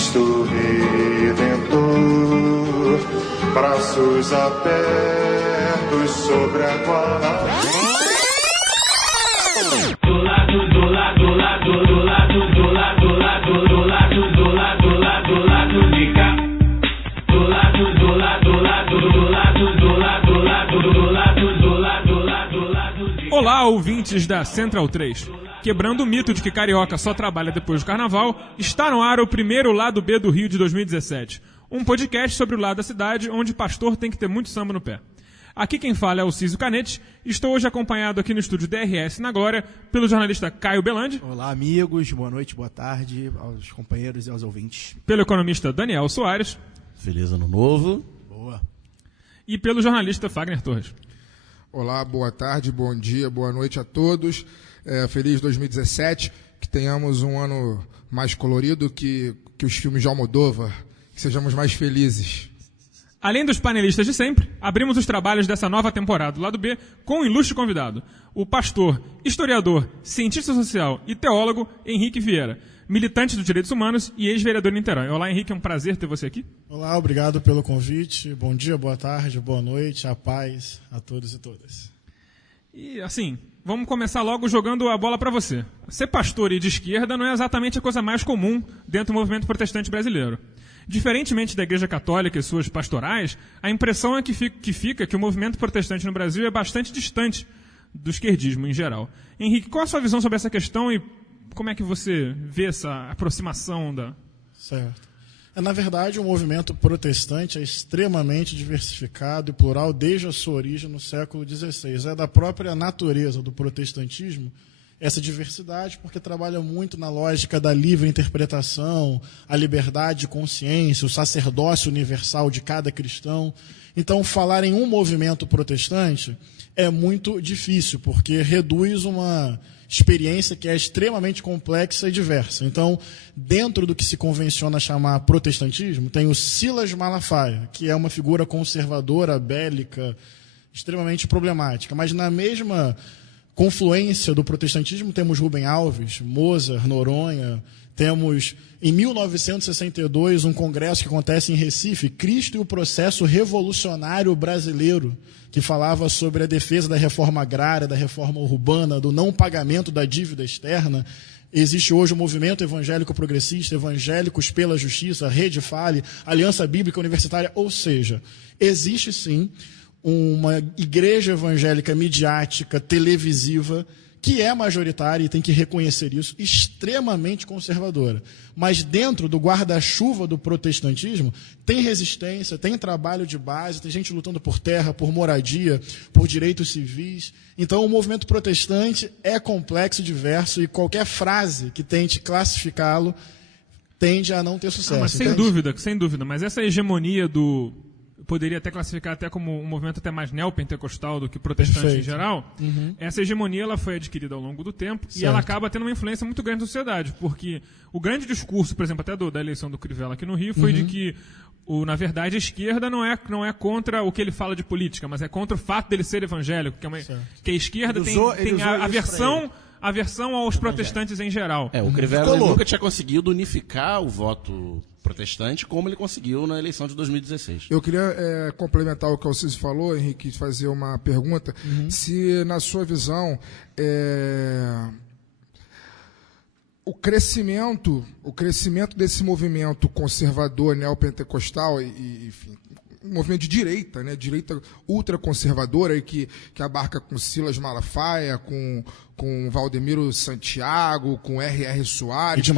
Cristo Redentor, braços abertos sobre a guarda. Olá, ouvintes da Central 3. Quebrando o mito de que carioca só trabalha depois do carnaval, está no ar o primeiro Lado B do Rio de 2017. Um podcast sobre o lado da cidade onde pastor tem que ter muito samba no pé. Aqui quem fala é o Císio Canete. Estou hoje acompanhado aqui no estúdio DRS na Glória pelo jornalista Caio Belandi. Olá, amigos. Boa noite, boa tarde aos companheiros e aos ouvintes. Pelo economista Daniel Soares. Feliz Ano Novo. Boa. E pelo jornalista Fagner Torres. Olá, boa tarde, bom dia, boa noite a todos. Feliz 2017, que tenhamos um ano mais colorido que os filmes de Almodóvar, que sejamos mais felizes. Além dos panelistas de sempre, abrimos os trabalhos dessa nova temporada do Lado B com um ilustre convidado, o pastor, historiador, cientista social e teólogo Henrique Vieira, militante dos direitos humanos e ex-vereador em Niterói. Olá, Henrique, é um prazer ter você aqui. Olá, obrigado pelo convite. Bom dia, boa tarde, boa noite, a paz a todos e todas. E assim, vamos começar logo jogando a bola para você. Ser pastor e de esquerda não é exatamente a coisa mais comum dentro do movimento protestante brasileiro. Diferentemente da Igreja Católica e suas pastorais, a impressão é que fica que o movimento protestante no Brasil é bastante distante do esquerdismo em geral. Henrique, qual a sua visão sobre essa questão e como é que você vê essa aproximação da... Certo. Na verdade, o movimento protestante é extremamente diversificado e plural desde a sua origem no século XVI. É da própria natureza do protestantismo essa diversidade, porque trabalha muito na lógica da livre interpretação, a liberdade de consciência, o sacerdócio universal de cada cristão. Então, falar em um movimento protestante é muito difícil, porque reduz uma experiência que é extremamente complexa e diversa. Então, dentro do que se convenciona chamar protestantismo, tem o Silas Malafaia, que é uma figura conservadora, bélica, extremamente problemática. Mas na mesma confluência do protestantismo temos Rubem Alves, Mozart, Noronha, temos em 1962 um congresso que acontece em Recife, Cristo e o Processo Revolucionário Brasileiro, que falava sobre a defesa da reforma agrária, da reforma urbana, do não pagamento da dívida externa. Existe hoje o movimento evangélico progressista, Evangélicos pela Justiça, Rede Fale, Aliança Bíblica Universitária, ou seja, existe sim uma igreja evangélica midiática, televisiva, que é majoritária, e tem que reconhecer isso, extremamente conservadora. Mas dentro do guarda-chuva do protestantismo, tem resistência, tem trabalho de base, tem gente lutando por terra, por moradia, por direitos civis. Então, o movimento protestante é complexo e diverso, e qualquer frase que tente classificá-lo tende a não ter sucesso. Mas sem dúvida. Mas essa hegemonia do... poderia até classificar até como um movimento até mais neopentecostal do que protestante Perfeito. Em geral, Uhum. Essa hegemonia ela foi adquirida ao longo do tempo Certo. E ela acaba tendo uma influência muito grande na sociedade, porque o grande discurso, por exemplo, até da eleição do Crivella aqui no Rio, foi de que, na verdade, a esquerda não é contra o que ele fala de política, mas é contra o fato dele ser evangélico, que a esquerda tem a aversão aos protestantes em geral. O Crivella nunca tinha conseguido unificar o voto protestante como ele conseguiu na eleição de 2016. Eu queria complementar o que o Císio falou, Henrique, fazer uma pergunta. Se, na sua visão, o crescimento desse movimento conservador, neopentecostal, enfim, um movimento de direita, né, direita ultraconservadora, que abarca com Silas Malafaia, com Valdemiro Santiago, com R.R. Soares,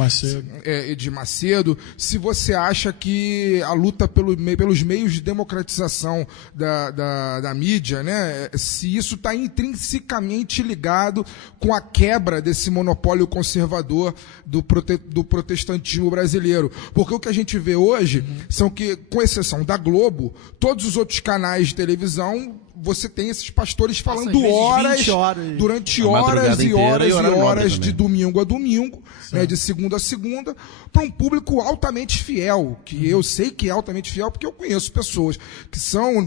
Edir Macedo, se você acha que a luta pelos meios de democratização da mídia, né, se isso está intrinsecamente ligado com a quebra desse monopólio conservador do protestantismo brasileiro. Porque o que a gente vê hoje são que, com exceção da Globo, todos os outros canais de televisão você tem esses pastores falando às vezes horas, 20 horas. durante A horas madrugada e inteira horas e e horário nobre horas, de também. domingo a domingo, né, de segunda a segunda, para um público altamente fiel, que eu sei que é altamente fiel, porque eu conheço pessoas que são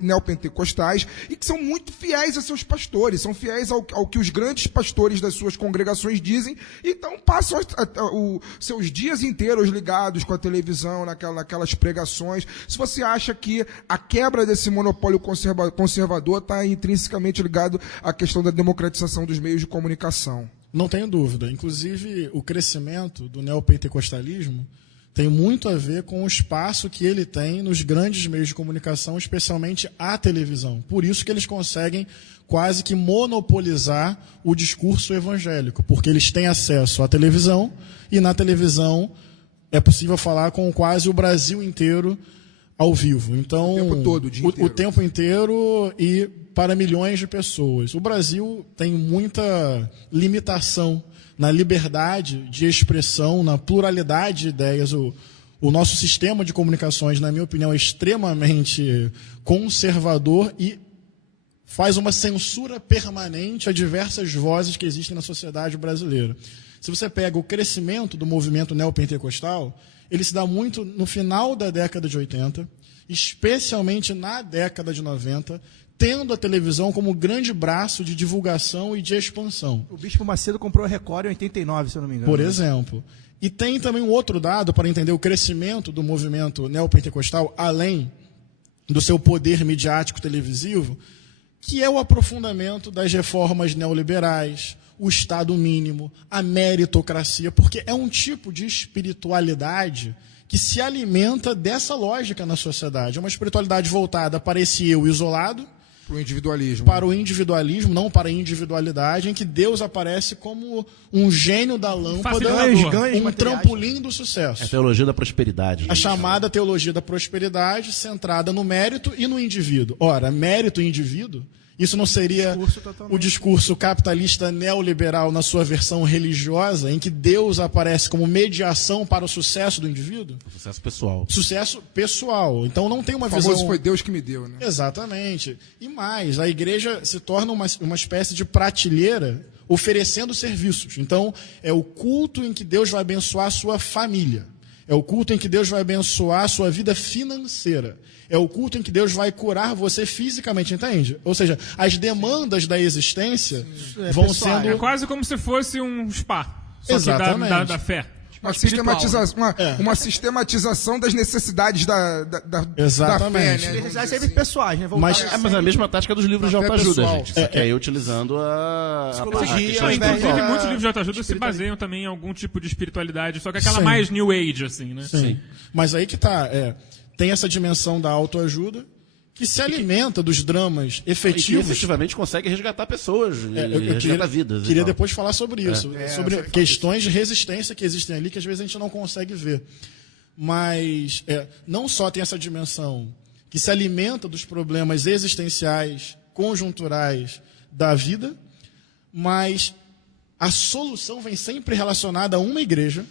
neopentecostais e que são muito fiéis a seus pastores, são fiéis ao que os grandes pastores das suas congregações dizem, então passam os seus dias inteiros ligados com a televisão, naquelas pregações. Se você acha que a quebra desse monopólio conservador está intrinsecamente ligado à questão da democratização dos meios de comunicação. Não tenho dúvida. Inclusive, o crescimento do neopentecostalismo tem muito a ver com o espaço que ele tem nos grandes meios de comunicação, especialmente a televisão. Por isso que eles conseguem quase que monopolizar o discurso evangélico, porque eles têm acesso à televisão, e na televisão é possível falar com quase o Brasil inteiro ao vivo. Então, O tempo todo, o dia inteiro. o tempo inteiro e para milhões de pessoas. O Brasil tem muita limitação na liberdade de expressão, na pluralidade de ideias. O nosso sistema de comunicações, na minha opinião, é extremamente conservador e faz uma censura permanente a diversas vozes que existem na sociedade brasileira. Se você pega o crescimento do movimento neopentecostal, ele se dá muito no final da década de 80, especialmente na década de 90, tendo a televisão como grande braço de divulgação e de expansão. O Bispo Macedo comprou a Record em 89, se eu não me engano. Por exemplo. E tem também um outro dado para entender o crescimento do movimento neopentecostal, além do seu poder midiático televisivo, que é o aprofundamento das reformas neoliberais, o Estado mínimo, a meritocracia, porque é um tipo de espiritualidade que se alimenta dessa lógica na sociedade. É uma espiritualidade voltada para esse eu isolado, Para o individualismo. para o individualismo, não para a individualidade, em que Deus aparece como um gênio da lâmpada, Facilitador. um trampolim do sucesso. É a teologia da prosperidade. A chamada teologia da prosperidade, centrada no mérito e no indivíduo. Ora, mérito e indivíduo, isso não seria Discurso totalmente. o discurso capitalista neoliberal na sua versão religiosa, em que Deus aparece como mediação para o sucesso do indivíduo? Sucesso pessoal. Sucesso pessoal. Então não tem uma O famoso visão... foi Deus que me deu, né? Exatamente. E mais, a igreja se torna uma espécie de prateleira oferecendo serviços. Então, é o culto em que Deus vai abençoar a sua família. É o culto em que Deus vai abençoar a sua vida financeira. É o culto em que Deus vai curar você fisicamente, entende? Ou seja, as demandas da existência vão pessoal, sendo... É quase como se fosse um spa. Só Exatamente. que da fé. Uma sistematização das necessidades da Exatamente. fé, né? Necessidades sempre pessoais, né? Mas- Voltadas Mas é a mesma tática dos livros de Até autoajuda, pessoal. gente. Só que aí utilizando a Psicologia, questão ao invés de- espiritual. Inclusive, muitos livros de autoajuda se baseiam também em algum tipo de espiritualidade, só que aquela Sim. mais New Age, assim, né? Sim. Mas aí que tá, tem essa dimensão da autoajuda que se alimenta dos dramas E que efetivos. efetivamente consegue resgatar pessoas e resgatar vidas. e queria tal. depois falar sobre isso, sobre questões de resistência que existem ali que às vezes a gente não consegue ver. Mas não só tem essa dimensão que se alimenta dos problemas existenciais, conjunturais da vida, mas a solução vem sempre relacionada a uma igreja,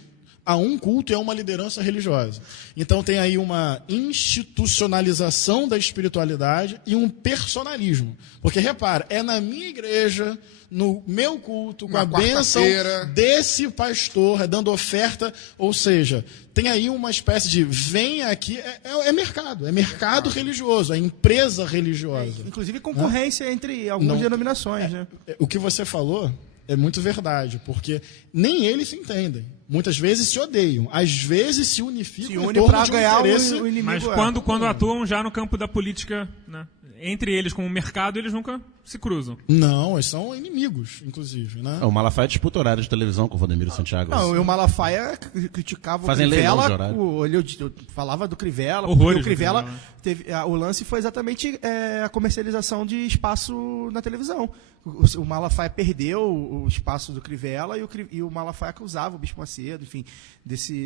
a um culto e a uma liderança religiosa. Então tem aí uma institucionalização da espiritualidade e um personalismo. Porque, repara, é na minha igreja, no meu culto, com Na a bênção quarta-feira. desse pastor, dando oferta, ou seja, tem aí uma espécie de vem aqui, é mercado religioso, é empresa religiosa. Inclusive concorrência entre algumas Não. denominações, né? O que você falou é muito verdade, porque nem eles se entendem. Muitas vezes se odeiam, às vezes se unificam Se em une torno pra de um ganhar interesse. o inimigo. Mas quando atuam já no campo da política, né? Entre eles, como mercado, eles nunca se cruzam. Não, eles são inimigos, inclusive, né? O Malafaia disputa horário de televisão com o Valdemiro Santiago. Não, e o Malafaia criticava Fazem o leilão de Crivella. horário. Eu falava do Crivella, Horrores porque o do Crivella Crivella, né? teve, o lance foi exatamente a comercialização de espaço na televisão. O Malafaia perdeu o espaço do Crivella e o Malafaia acusava o Bispo Macedo, enfim,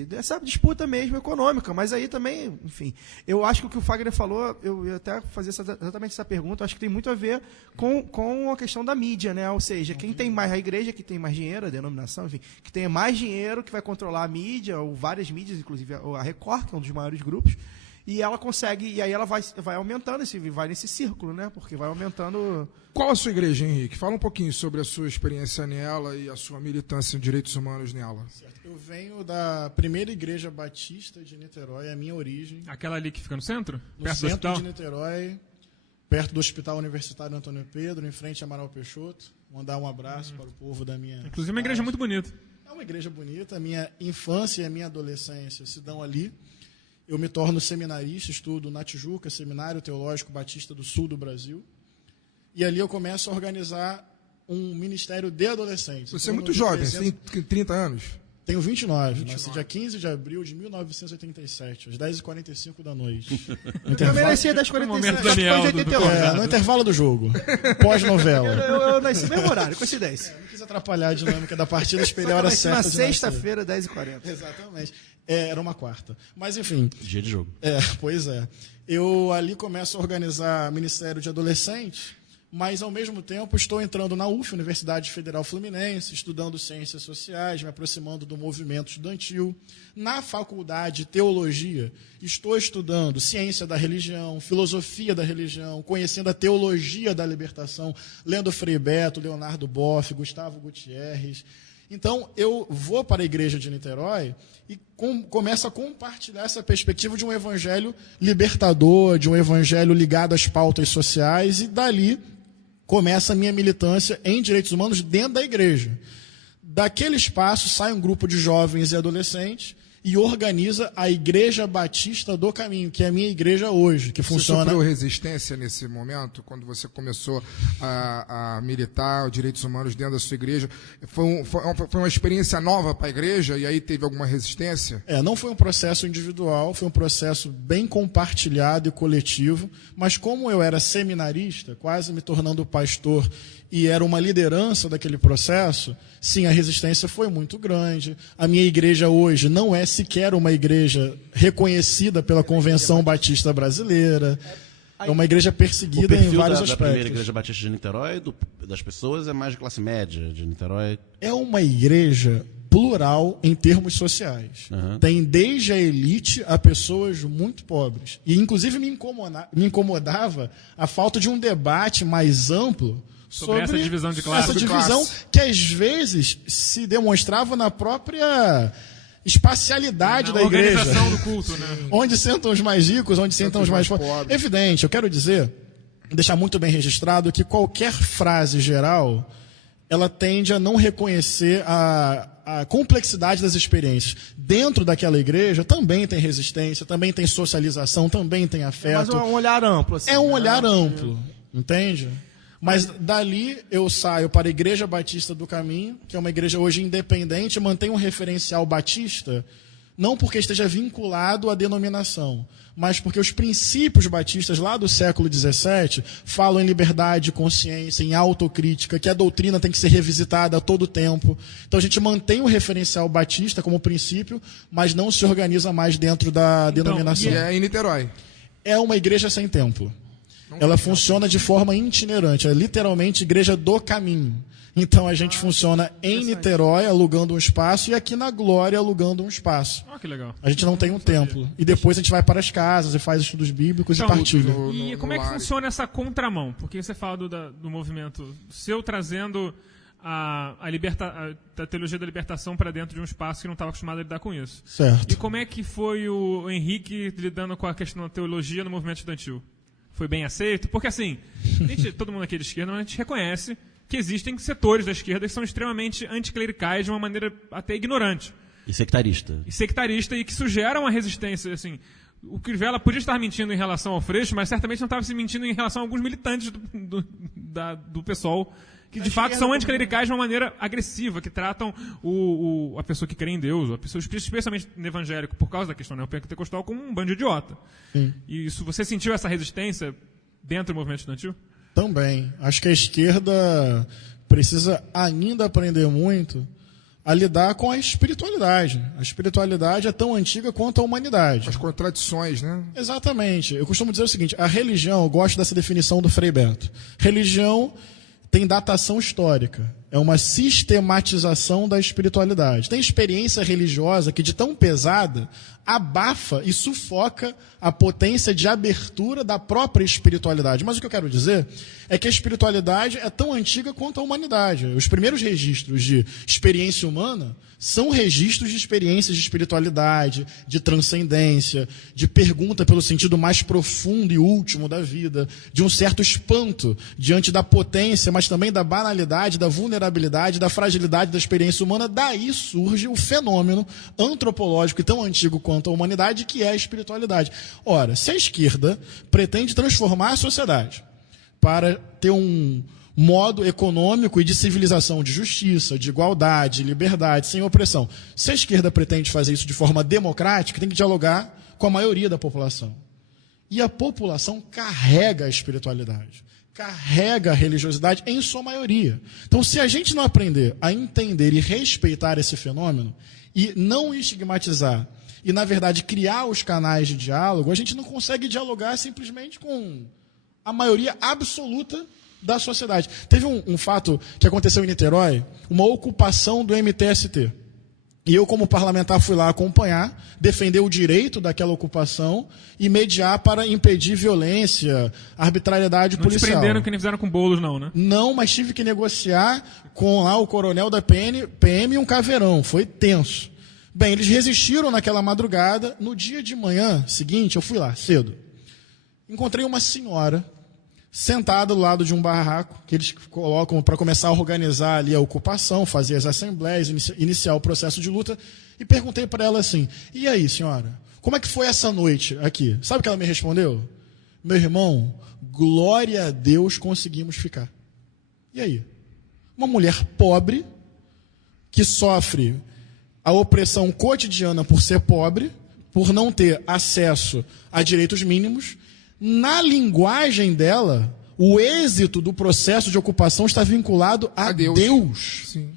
dessa disputa mesmo econômica. Mas aí também, enfim, eu acho que o que o Fagner falou, eu ia até fazer exatamente essa pergunta, eu acho que tem muito a ver com a questão da mídia, né? Ou seja, quem tem mais, a igreja que tem mais dinheiro, a denominação, enfim, que tenha mais dinheiro, que vai controlar a mídia, ou várias mídias, inclusive a Record, que é um dos maiores grupos, e ela consegue, e aí ela vai aumentando, vai nesse círculo, né? Porque vai aumentando... Qual a sua igreja, Henrique? Fala um pouquinho sobre a sua experiência nela e a sua militância em direitos humanos nela. Eu venho da primeira igreja batista de Niterói, é a minha origem. Aquela ali que fica no centro? No Perto do centro hospital? de Niterói, perto do Hospital Universitário Antônio Pedro, em frente a Amaral Peixoto. Mandar um abraço para o povo da minha Inclusive uma igreja muito bonita. É uma igreja bonita. A minha infância e a minha adolescência se dão ali. Eu me torno seminarista, estudo na Tijuca, Seminário Teológico Batista do Sul do Brasil. E ali eu começo a organizar um ministério de adolescentes. Você é muito jovem, você tem 30 anos. Tenho 29. Nasci dia 15 de abril de 1987, às 10h45 da noite. Eu merecia 10h47, momento Daniel, depois de 88. No intervalo do jogo. Pós-novela. Eu nasci no mesmo horário, coincidência. Não quis atrapalhar a dinâmica da partida, esperei a hora certa Na de sexta-feira, 10h40. Exatamente. Era uma quarta. Mas, enfim. Dia de jogo. Pois é. Eu ali começo a organizar Ministério de Adolescente, mas, ao mesmo tempo, estou entrando na UF, Universidade Federal Fluminense, estudando Ciências Sociais, me aproximando do movimento estudantil. Na Faculdade de Teologia, estou estudando Ciência da Religião, Filosofia da Religião, conhecendo a Teologia da Libertação, lendo Frei Beto, Leonardo Boff, Gustavo Gutierrez. Então, eu vou para a Igreja de Niterói e começo a compartilhar essa perspectiva de um evangelho libertador, de um evangelho ligado às pautas sociais, e dali começa a minha militância em direitos humanos dentro da igreja. Daquele espaço sai um grupo de jovens e adolescentes e organiza a Igreja Batista do Caminho, que é a minha igreja hoje, que funciona... Você sofreu resistência nesse momento, quando você começou a militar os direitos humanos dentro da sua igreja? Foi uma experiência nova para a igreja e aí teve alguma resistência? Não foi um processo individual, foi um processo bem compartilhado e coletivo, mas como eu era seminarista, quase me tornando pastor, e era uma liderança daquele processo, sim, a resistência foi muito grande. A minha igreja hoje não é sequer uma igreja reconhecida pela Convenção Batista Brasileira. É uma igreja perseguida em vários aspectos. Da primeira igreja batista de Niterói, das pessoas, é mais de classe média de Niterói? É uma igreja plural em termos sociais. Uhum. Tem desde a elite a pessoas muito pobres. E, inclusive, me incomodava a falta de um debate mais amplo sobre essa divisão de classe. Essa divisão que, às vezes, se demonstrava na própria espacialidade da igreja. Organização do culto, né? Onde sentam os mais ricos, onde sentam os mais pobres. Evidente, eu quero dizer, deixar muito bem registrado, que qualquer frase geral, ela tende a não reconhecer a complexidade das experiências. Dentro daquela igreja também tem resistência, também tem socialização, também tem afeto. Mas é um olhar amplo. Assim, é um olhar amplo, entende? Mas dali eu saio para a Igreja Batista do Caminho, que é uma igreja hoje independente, mantém um referencial batista, não porque esteja vinculado à denominação, mas porque os princípios batistas lá do século XVII falam em liberdade de consciência, em autocrítica, que a doutrina tem que ser revisitada a todo tempo. Então a gente mantém o referencial batista como princípio, mas não se organiza mais dentro da denominação. E é em Niterói? É uma igreja sem templo. Ela funciona de forma itinerante, é literalmente Igreja do Caminho. Então a gente funciona em Niterói, alugando um espaço, e aqui na Glória, alugando um espaço. Que legal. A gente não tem um templo. E depois a gente vai para as casas e faz estudos bíblicos e partilha. E como é que funciona essa contramão? Porque você fala do movimento seu trazendo a teologia da libertação para dentro de um espaço que não estava acostumado a lidar com isso. Certo. E como é que foi o Henrique lidando com a questão da teologia no movimento estudantil? Foi bem aceito? Porque, assim, todo mundo aqui de esquerda, a gente reconhece que existem setores da esquerda que são extremamente anticlericais de uma maneira até ignorante. E sectarista. E que isso gera uma resistência, assim. O Crivella podia estar mentindo em relação ao Freixo, mas certamente não estava se mentindo em relação a alguns militantes do PSOL, que de fato são anticlericais de uma maneira agressiva, que tratam a pessoa que crê em Deus, a pessoa especialmente no evangélico, por causa da questão neopentecostal, como um bando de idiota. Sim. E isso, você sentiu essa resistência dentro do movimento estudantil? Também. Acho que a esquerda precisa ainda aprender muito a lidar com a espiritualidade. A espiritualidade é tão antiga quanto a humanidade. As contradições, né? Exatamente. Eu costumo dizer o seguinte, a religião, eu gosto dessa definição do Frei Beto. Religião tem datação histórica. é uma sistematização da espiritualidade. Tem experiência religiosa que, de tão pesada, abafa e sufoca a potência de abertura da própria espiritualidade. Mas o que eu quero dizer é que a espiritualidade é tão antiga quanto a humanidade. Os primeiros registros de experiência humana são registros de experiências de espiritualidade, de transcendência, de pergunta pelo sentido mais profundo e último da vida, de um certo espanto diante da potência, mas também da banalidade, da vulnerabilidade, da fragilidade da experiência humana. Daí surge o fenômeno antropológico e tão antigo quanto a humanidade, que é a espiritualidade. Ora, se a esquerda pretende transformar a sociedade para ter um modo econômico e de civilização, de justiça, de igualdade, de liberdade, sem opressão, se a esquerda pretende fazer isso de forma democrática, tem que dialogar com a maioria da população. E a população carrega a espiritualidade, carrega a religiosidade em sua maioria. Então, se a gente não aprender a entender e respeitar esse fenômeno e não estigmatizar e, na verdade, criar os canais de diálogo, a gente não consegue dialogar simplesmente com a maioria absoluta da sociedade. Teve um fato que aconteceu em Niterói, uma ocupação do MTST. E eu, como parlamentar, fui lá acompanhar, defender o direito daquela ocupação e mediar para impedir violência, arbitrariedade policial. Não te prenderam que nem fizeram com Boulos, não, né? Não, mas tive que negociar com lá o coronel da PM e um caveirão. Foi tenso. Bem, eles resistiram naquela madrugada. No dia de manhã seguinte, eu fui lá cedo. Encontrei uma senhora sentada do lado de um barraco que eles colocam para começar a organizar ali a ocupação, fazer as assembleias, iniciar o processo de luta, e perguntei para ela assim: e aí, senhora, como é que foi essa noite aqui? Sabe o que ela me respondeu? Meu irmão, glória a Deus, conseguimos ficar. E aí? Uma mulher pobre que sofre a opressão cotidiana por ser pobre, por não ter acesso a direitos mínimos. Na linguagem dela, o êxito do processo de ocupação está vinculado a Deus. Sim.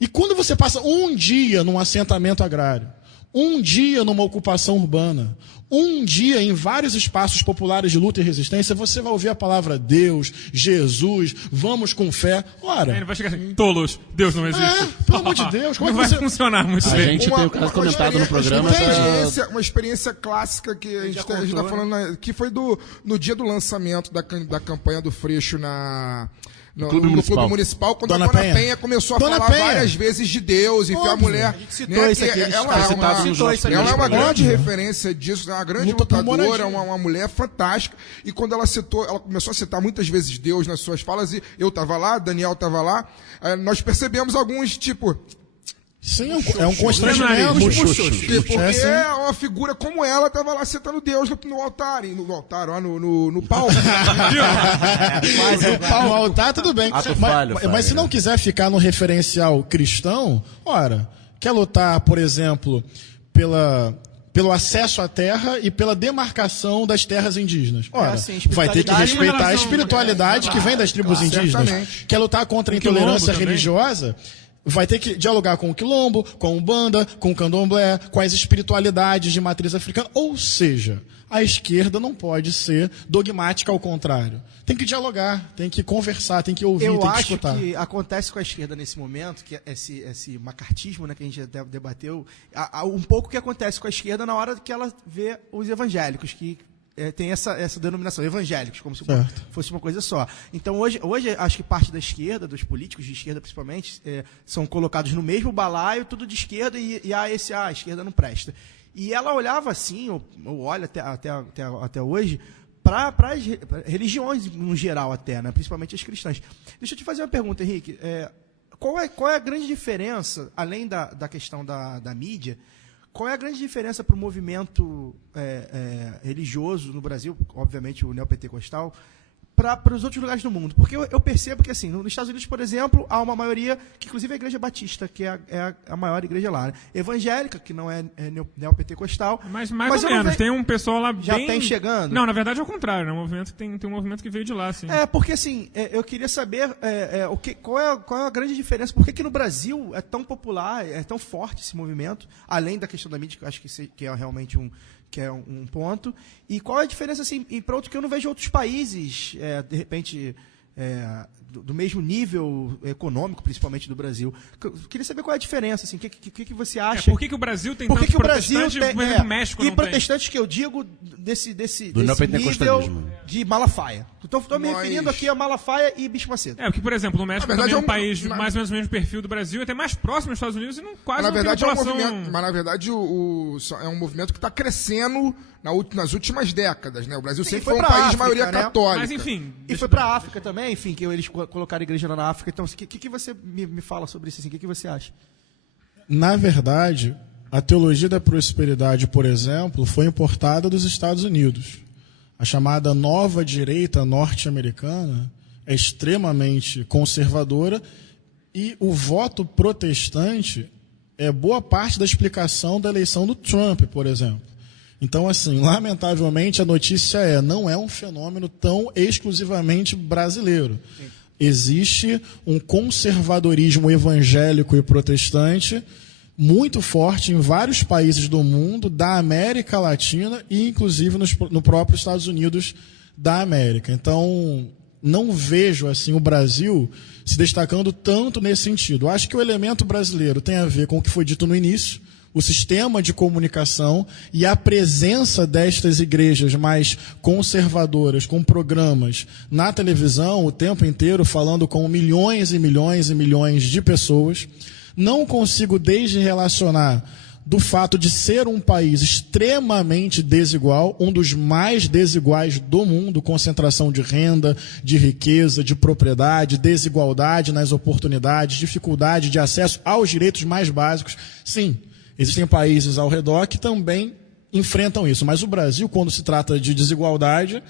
E quando você passa um dia num assentamento agrário, um dia numa ocupação urbana, um dia em vários espaços populares de luta e resistência, você vai ouvir a palavra Deus, Jesus, vamos com fé. Ora, Aí não vai chegar assim, tolos, Deus não existe. pelo amor de Deus, como não é que vai você... funcionar muito A bem. gente tem o caso comentado no programa. Uma experiência clássica que a gente está falando, que foi no dia do lançamento da campanha do Freixo no Clube Municipal, quando Dona a Dona Penha Penha começou a Dona falar Penha. várias vezes de Deus, e a mulher. citou isso aqui, Ela é uma grande referência disso, uma grande Luta por lutadora, moradia. uma mulher fantástica. E quando ela começou a citar muitas vezes Deus nas suas falas, e eu estava lá, Daniel estava lá, nós percebemos alguns, tipo. Sim, é um constrangimento. Porque uma figura como ela estava lá citando Deus no altar, no palco. No altar, tudo bem. Ato falho, Mas se não quiser ficar no referencial cristão, ora, quer lutar, por exemplo, pelo acesso à terra e pela demarcação das terras indígenas. Ora, assim, vai ter que respeitar a relação- espiritualidade que vem das tribos indígenas. certamente. Quer lutar contra a O quilombo intolerância também. religiosa? Vai ter que dialogar com o quilombo, com a umbanda, com o candomblé, com as espiritualidades de matriz africana. Ou seja, a esquerda não pode ser dogmática ao contrário. Tem que dialogar, tem que conversar, tem que ouvir, Eu tem que acho escutar. que acontece com a esquerda nesse momento, que esse macartismo, né, que a gente até debateu, um pouco que acontece com a esquerda na hora que ela vê os evangélicos, que tem essa denominação, evangélicos, como se Certo. fosse uma coisa só. Então, hoje acho que parte da esquerda, dos políticos de esquerda principalmente, são colocados no mesmo balaio, tudo de esquerda, e a esquerda não presta. E ela olhava assim, ou olha até hoje, para as religiões no geral até, né, principalmente as cristãs. Deixa eu te fazer uma pergunta, Henrique. Qual é a grande diferença, além da questão da mídia, qual é a grande diferença para o movimento religioso no Brasil, obviamente o neopentecostal, para os outros lugares do mundo? Porque eu percebo que, assim, nos Estados Unidos, por exemplo, há uma maioria, que inclusive é a Igreja Batista, que é a maior igreja lá, né? Evangélica, que não é neopentecostal. Mas mais ou eu não menos, vejo- tem um pessoal lá Já bem... tem chegando? Não, na verdade é o contrário, né? Um movimento, tem um movimento que veio de lá, assim. Porque assim, eu queria saber qual é a grande diferença, por que no Brasil é tão popular, é tão forte esse movimento, além da questão da mídia, que eu acho que é realmente um ponto, e qual é a diferença, assim, para outro que eu não vejo outros países, de repente, do mesmo nível econômico, principalmente do Brasil. Queria saber qual é a diferença, assim, o que você acha? Por que o Brasil tem Por tantos que o Brasil protestantes, tem, por exemplo, o México não tem? protestantes que eu digo desse nível de Malafaia. Estou me referindo aqui a Malafaia e Bispo Macedo. Porque, por exemplo, o México também é um país mais ou menos o mesmo perfil do Brasil, até mais próximo dos Estados Unidos e quase não tem população... Mas, na verdade, é um movimento que está crescendo nas últimas décadas, né? O Brasil sempre foi um país de maioria católica. Mas, enfim... E foi para a África também, enfim, que eles colocaram a igreja lá na África. Então, o que você me fala sobre isso? Assim? O que você acha? Na verdade, a teologia da prosperidade, por exemplo, foi importada dos Estados Unidos. A chamada nova direita norte-americana é extremamente conservadora e o voto protestante é boa parte da explicação da eleição do Trump, por exemplo. Então, assim, lamentavelmente, a notícia não é um fenômeno tão exclusivamente brasileiro. Existe um conservadorismo evangélico e protestante muito forte em vários países do mundo, da América Latina e, inclusive, no próprio Estados Unidos da América. Então, não vejo assim o Brasil se destacando tanto nesse sentido. Acho que o elemento brasileiro tem a ver com o que foi dito no início, o sistema de comunicação e a presença destas igrejas mais conservadoras, com programas na televisão o tempo inteiro, falando com milhões e milhões e milhões de pessoas. Não consigo desrelacionar do fato de ser um país extremamente desigual, um dos mais desiguais do mundo, concentração de renda, de riqueza, de propriedade, desigualdade nas oportunidades, dificuldade de acesso aos direitos mais básicos. Sim, existem países ao redor que também enfrentam isso, mas o Brasil, quando se trata de desigualdade,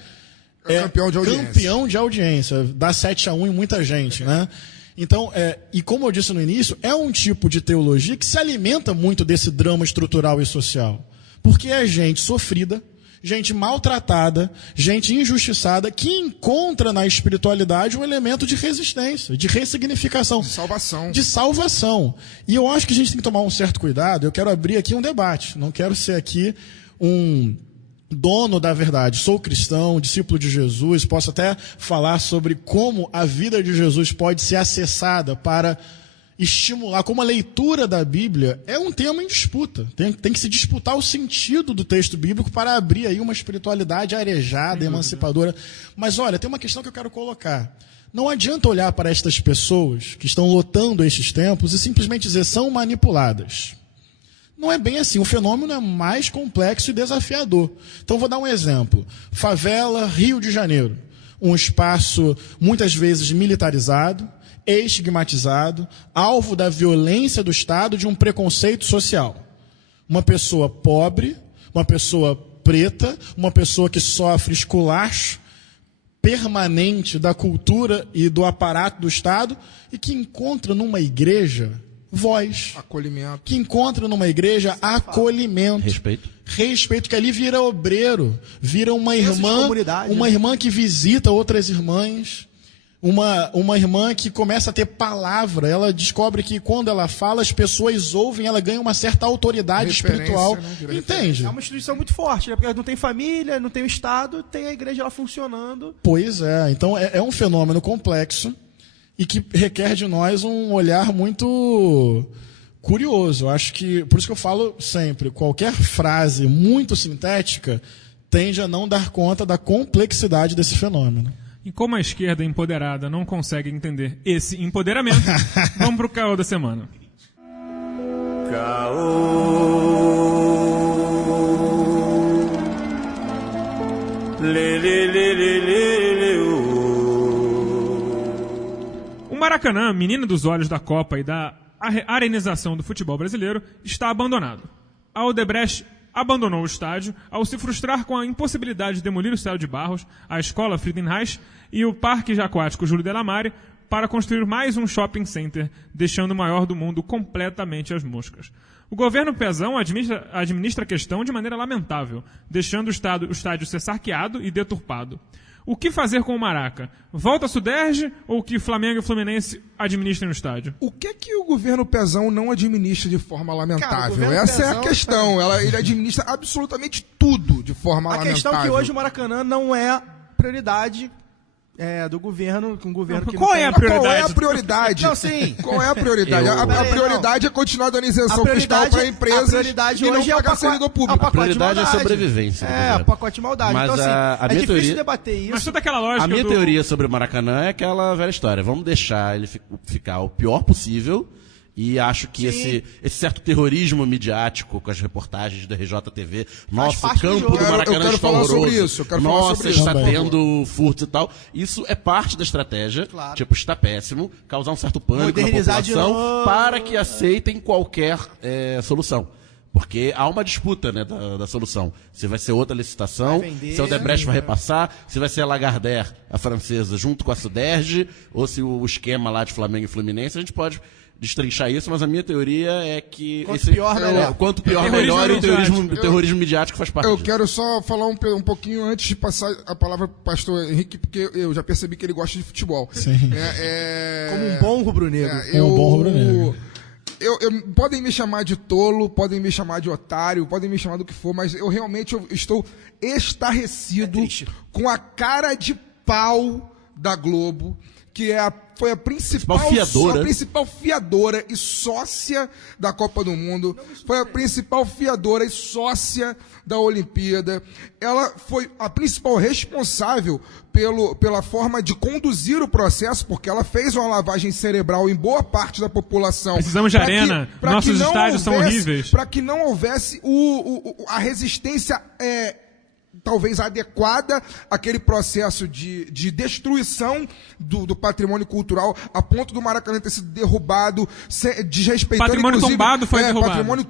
é campeão de audiência, dá 7-1 em muita gente, né? Então, e como eu disse no início, é um tipo de teologia que se alimenta muito desse drama estrutural e social. Porque é gente sofrida, gente maltratada, gente injustiçada, que encontra na espiritualidade um elemento de resistência, de ressignificação. De salvação. E eu acho que a gente tem que tomar um certo cuidado. Eu quero abrir aqui um debate. Não quero ser aqui um dono da verdade. Sou cristão, discípulo de Jesus, posso até falar sobre como a vida de Jesus pode ser acessada para estimular, como a leitura da Bíblia é um tema em disputa. Tem que se disputar o sentido do texto bíblico para abrir aí uma espiritualidade arejada, emancipadora. Mas olha, tem uma questão que eu quero colocar. Não adianta olhar para estas pessoas que estão lotando estes templos e simplesmente dizer são manipuladas. Não é bem assim, o fenômeno é mais complexo e desafiador. Então vou dar um exemplo. Favela, Rio de Janeiro. Um espaço muitas vezes militarizado, estigmatizado, alvo da violência do Estado, de um preconceito social. Uma pessoa pobre, uma pessoa preta, uma pessoa que sofre esculacho permanente da cultura e do aparato do Estado e que encontra numa igreja voz. Acolhimento. Que encontra numa igreja acolhimento. Respeito, que ali vira obreiro, vira uma irmã que visita outras irmãs, uma irmã que começa a ter palavra, ela descobre que quando ela fala, as pessoas ouvem, ela ganha uma certa autoridade espiritual. Né? Entende? É uma instituição muito forte, né? Porque não tem família, não tem o Estado, tem a igreja lá funcionando. Pois é, então é um fenômeno complexo e que requer de nós um olhar muito curioso. Eu acho que, por isso que eu falo sempre, qualquer frase muito sintética tende a não dar conta da complexidade desse fenômeno. E como a esquerda empoderada não consegue entender esse empoderamento, vamos para o caô da semana. O Maracanã, menina dos olhos da Copa e da arenização do futebol brasileiro, está abandonado. A Odebrecht abandonou o estádio ao se frustrar com a impossibilidade de demolir o Céu de Barros, a escola Friedenreich e o Parque Aquático Júlio Delamare para construir mais um shopping center, deixando o maior do mundo completamente às moscas. O governo Pezão administra a questão de maneira lamentável, deixando o estádio ser saqueado e deturpado. O que fazer com o Maraca? Volta a Suderge ou que Flamengo e Fluminense administrem o estádio? O que o governo Pezão não administra de forma lamentável? Cara, essa é a questão. Ele administra absolutamente tudo de forma lamentável. A questão é que hoje o Maracanã não é prioridade do governo, com um governo que Qual não é a tem... prioridade? Qual é a prioridade? Não, sim. Qual é a prioridade? Eu- A prioridade é continuar dando isenção A fiscal prioridade- para a empresas prioridade e não hoje é o pagar pacote- servidor é o público. pacote prioridade de é a maldade. sobrevivência do É, governo. pacote de maldade. Mas então, assim, a é minha difícil teoria- debater isso. Mas toda aquela lógica A minha do... teoria sobre o Maracanã é aquela velha história. Vamos deixar ele ficar o pior possível. E acho que esse certo terrorismo midiático com as reportagens da RJTV, nosso parte do campo jogo. do Eu Maracanã quero está falar sobre horroroso. isso, eu quero falar Nossa, sobre isso. está Também. tendo furtos e tal. Isso é parte da estratégia. Claro. Tipo, está péssimo. Causar um certo pânico na Modernizar de população novo. para que aceitem qualquer solução. Porque há uma disputa, né, da solução. Se vai ser outra licitação, Vai vender, se a Odebrecht vai repassar, se vai ser a Lagardère, a francesa, junto com a Suderge, ou se o esquema lá de Flamengo e Fluminense, a gente pode destrinchar isso, mas a minha teoria é que... Quanto pior, melhor. Quanto pior, Terrorismo melhor, e o midiático. terrorismo midiático faz parte Eu disso. quero só falar um pouquinho antes de passar a palavra para o pastor Henrique, porque eu já percebi que ele gosta de futebol. Sim. Como um bom rubro-negro. Como um bom rubro-negro. Podem me chamar de tolo, podem me chamar de otário, podem me chamar do que for, mas eu realmente estou estarrecido com a cara de pau da Globo, que foi a principal fiadora e sócia da Copa do Mundo, foi a principal fiadora e sócia da Olimpíada. Ela foi a principal responsável pela forma de conduzir o processo, porque ela fez uma lavagem cerebral em boa parte da população. Precisamos de arena, nossos estádios são horríveis. Para que não houvesse a resistência talvez adequada àquele processo de destruição do patrimônio cultural, a ponto do Maracanã ter sido derrubado, desrespeitando... Patrimônio tombado foi derrubado.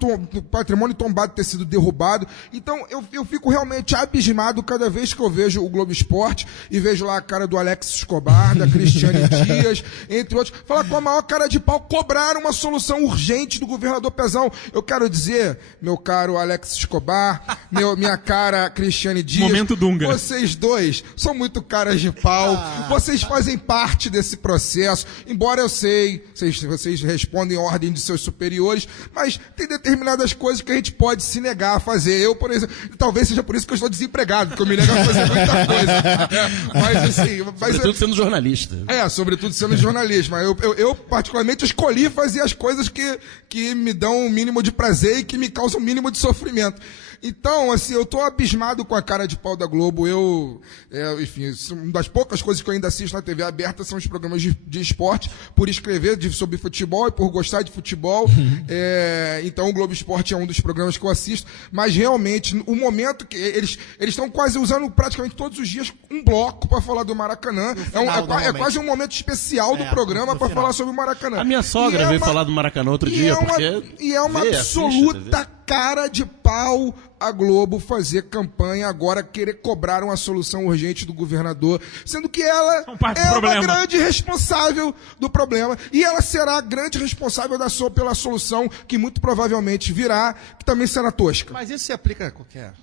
Patrimônio tombado ter sido derrubado. Então, eu fico realmente abismado cada vez que eu vejo o Globo Esporte e vejo lá a cara do Alex Escobar, da Cristiane Dias, entre outros, falar com a maior cara de pau, cobrar uma solução urgente do governador Pezão. Eu quero dizer, meu caro Alex Escobar, minha cara Cristiane Dias, Momento Dunga. vocês dois são muito caras de pau, vocês fazem parte desse processo, embora eu sei, vocês respondem em ordem de seus superiores, mas tem determinadas coisas que a gente pode se negar a fazer. Eu, por exemplo, talvez seja por isso que eu estou desempregado, porque eu me nego a fazer muita coisa. Mas assim... Sobretudo sendo jornalista. Sobretudo sendo jornalista. Mas eu particularmente escolhi fazer as coisas que me dão um mínimo de prazer e que me causam um mínimo de sofrimento. Então, assim, eu tô abismado com a cara de pau da Globo. Enfim, uma das poucas coisas que eu ainda assisto na TV aberta são os programas de esporte, por escrever sobre futebol e por gostar de futebol. Então, o Globo Esporte é um dos programas que eu assisto. Mas, realmente, o momento que eles estão quase usando praticamente todos os dias um bloco para falar do Maracanã. É quase um momento especial do programa para falar sobre o Maracanã. A minha sogra veio falar do Maracanã outro dia, porque... E é uma vê, assiste, absoluta cara de pau a Globo fazer campanha agora, querer cobrar uma solução urgente do governador, sendo que ela é uma grande responsável do problema, e ela será a grande responsável pela solução que muito provavelmente virá, que também será tosca. Mas isso se aplica a qualquer...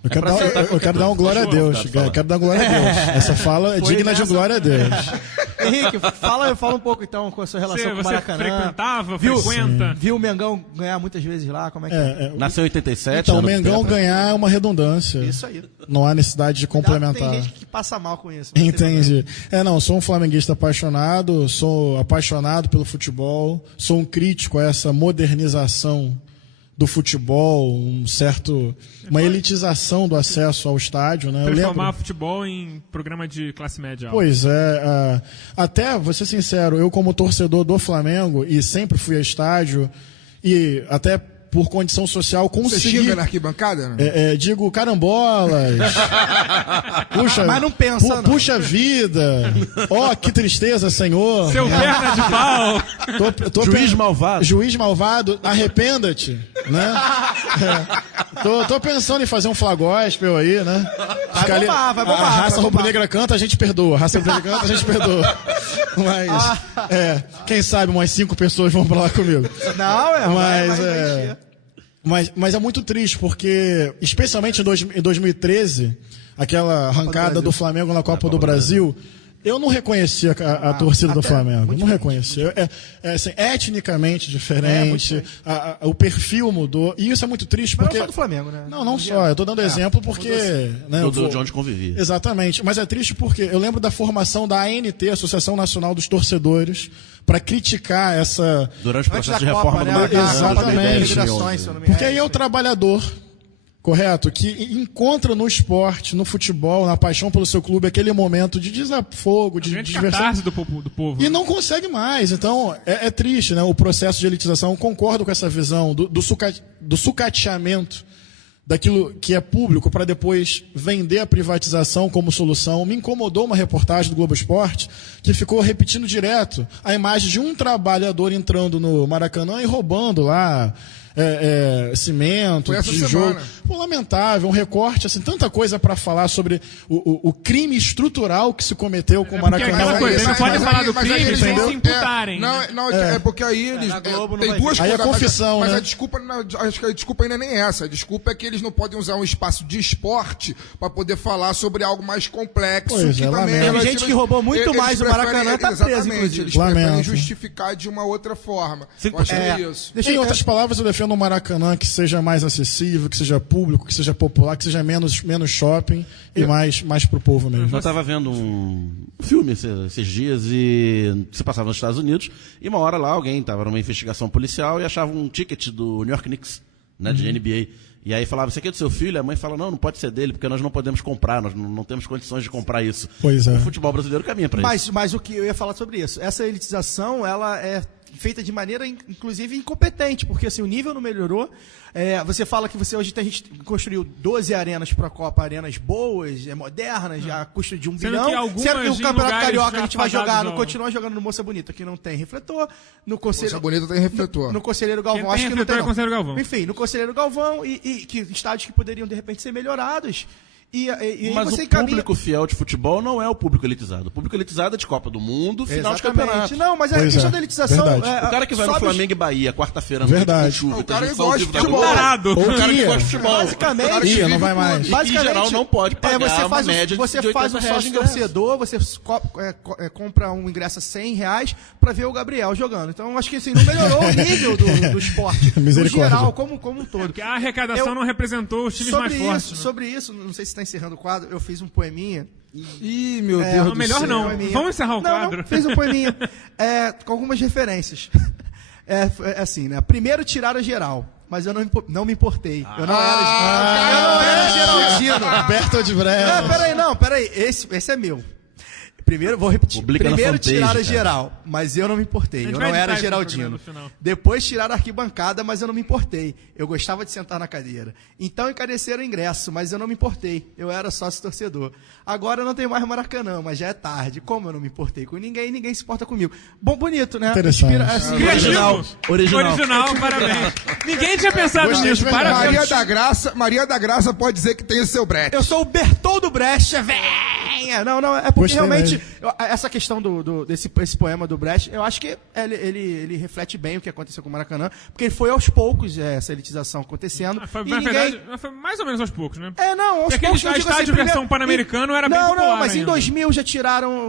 Eu quero dar um glória a Deus. Eu quero dar glória a Deus. Essa fala é digna de glória a Deus. Henrique, fala um pouco então com a sua relação com o Maracanã. Frequenta. Viu o Mengão ganhar muitas vezes lá? Como é que é? Nasceu em 87. Então, o Mengão ganhar é uma redundância. Isso aí. Não há necessidade de complementar. Tem gente que passa mal com isso. Entendi. Sou um flamenguista apaixonado, sou apaixonado pelo futebol, sou um crítico a essa modernização do futebol, uma elitização do acesso ao estádio, né? Transformar futebol em programa de classe média alta. Pois é. Até, vou ser sincero, eu como torcedor do Flamengo, e sempre fui a estádio, e até por condição social consegui... Você xinga na arquibancada, né? Digo carambolas. Puxa, mas não pensa, não. Puxa vida. Que tristeza, senhor. Seu perna de pau. Juiz malvado. Juiz malvado, arrependa-te, né? Tô pensando em fazer um flagóspel aí, né? Vai bombar, a raça rubro-negra canta, a gente perdoa. A raça rubro-negra canta, a gente perdoa. Mas, quem sabe umas 5 pessoas vão pra lá comigo. Não, Mas é muito triste, porque, especialmente em 2013, aquela arrancada do Flamengo na Copa do Brasil, Eu não reconhecia a torcida do até Flamengo. muito Não diferente, reconhecia. Assim, etnicamente diferente, o perfil mudou. E isso é muito triste, Mas porque... não só do Flamengo, né? Não só. Eu estou dando exemplo porque... Né, De onde convivia. Exatamente. Mas é triste porque eu lembro da formação da ANT, Associação Nacional dos Torcedores, para criticar essa... Durante o Antes processo da de reforma Copa, do né? Maracanã. Exatamente. 2011. Se eu não me Porque engano. aí é o trabalhador, correto, que encontra no esporte, no futebol, na paixão pelo seu clube, aquele momento de desafogo, de Grande diversão. catarse do povo. E não consegue mais. Então, é triste, né? O processo de elitização. Eu concordo com essa visão do sucateamento daquilo que é público para depois vender a privatização como solução. Me incomodou uma reportagem do Globo Esporte que ficou repetindo direto a imagem de um trabalhador entrando no Maracanã e roubando lá cimento, Foi essa tijolo. semana. Pô, lamentável, um recorte, assim, tanta coisa para falar sobre o crime estrutural que se cometeu com o porque Maracanã. aquela coisa, eles não podem falar do mas aí crime eles sem vão- se imputarem. É porque aí eles. na Globo não Tem vai duas ter. Aí é coisas. confissão, mas né? a desculpa, acho que a desculpa ainda nem é essa. A desculpa é que eles não podem usar um espaço de esporte para poder falar sobre algo mais complexo. Pois que é, também lamento. vai Tem gente ser- que roubou muito eles mais do preferem- Maracanã, tá preso, Exatamente, inclusive. eles preferem Lamento. justificar de uma outra forma. Eu acho que é isso. Em outras palavras, eu defendo um Maracanã que seja mais acessível, que seja público, que seja popular, que seja menos shopping e mais pro povo mesmo. Eu estava vendo um filme esses dias e se passava nos Estados Unidos e uma hora lá alguém estava numa investigação policial e achava um ticket do New York Knicks, né, de NBA. E aí falava, isso aqui é do seu filho? A mãe fala, não pode ser dele, porque nós não podemos comprar, nós não temos condições de comprar isso. Pois é. O futebol brasileiro caminha para isso. Mas o que eu ia falar sobre isso, essa elitização, ela é feita de maneira, inclusive, incompetente, porque assim, o nível não melhorou. Você fala que hoje a gente construiu 12 arenas para a Copa, arenas boas, modernas, a custo de 1 Sendo bilhão. que algumas Sendo que o em Campeonato lugares Carioca a gente vai afastados jogar, ao- continua jogando no Moça Bonita, que não tem refletor. No Conselho, Moça Bonita tem refletor. No Conselheiro Galvão, Quem tem acho que não refletor tem. é Não. Conselheiro Galvão. Enfim, no Conselheiro Galvão e que estádios que poderiam, de repente, ser melhorados. E aí Mas você o encaminha... público fiel de futebol não é o público elitizado. O público elitizado é de Copa do Mundo, final de campeonato. Exatamente. Não, mas a Pois questão é, da elitização... verdade. O cara que vai no sobe os- Flamengo e Bahia, quarta-feira, à Verdade. noite, com chuva, O cara transmissão que ao gosta vivo de da futebol. Globo. Tarado. Ou O cara que queria. gosta de futebol. Basicamente, Ia, não vai mais. E que, em geral, não pode pagar você uma faz média de você R$ faz um 80 sócio de ingresso. torcedor, você compra um ingresso a R$100 para ver o Gabriel jogando. Então, acho que assim, não melhorou o nível do esporte. No Misericórdia. geral, como um todo. Porque a arrecadação Eu- não representou os times mais fortes. Né? Sobre isso, não sei se está encerrando o quadro, eu fiz um poeminha. Ih, meu Deus Não, do melhor céu. não. Poeminha. Vamos encerrar o Não, quadro. Não, fiz um poeminha com algumas referências. É assim, né? Primeiro tiraram geral, mas eu não me importei. Eu não era Geraldino. Bertold Brecht. Peraí. Esse é meu. Primeiro, vou repetir. Publica na Primeiro fanpage, tiraram cara. geral, mas eu não me importei. gente Eu vai não era editar esse Geraldino. programa no final. Depois tiraram a arquibancada, mas eu não me importei. Eu gostava de sentar na cadeira. Então encareceram o ingresso, mas eu não me importei. Eu era sócio torcedor. Agora eu não tenho mais Maracanã, mas já é tarde. Como eu não me importei com ninguém, ninguém se importa comigo. Bom, bonito, né? Interessante. Assim, Criativo. Original. Parabéns. Ninguém tinha pensado Gostei nisso. de verdade. Parabéns. Maria da Graça pode dizer que tem o seu Brett. Eu sou o Bertoldo Brecht, venha! Não, é porque Gostei realmente, mesmo. essa questão desse poema do Brecht, eu acho que ele reflete bem o que aconteceu com o Maracanã, porque foi aos poucos essa elitização acontecendo. Foi, e na ninguém... verdade, foi mais ou menos aos poucos, né? Não, aos E aquele poucos eu digo estádio assim, versão primeiro- pan-americano era bem popular Não, mas em ainda. 2000 já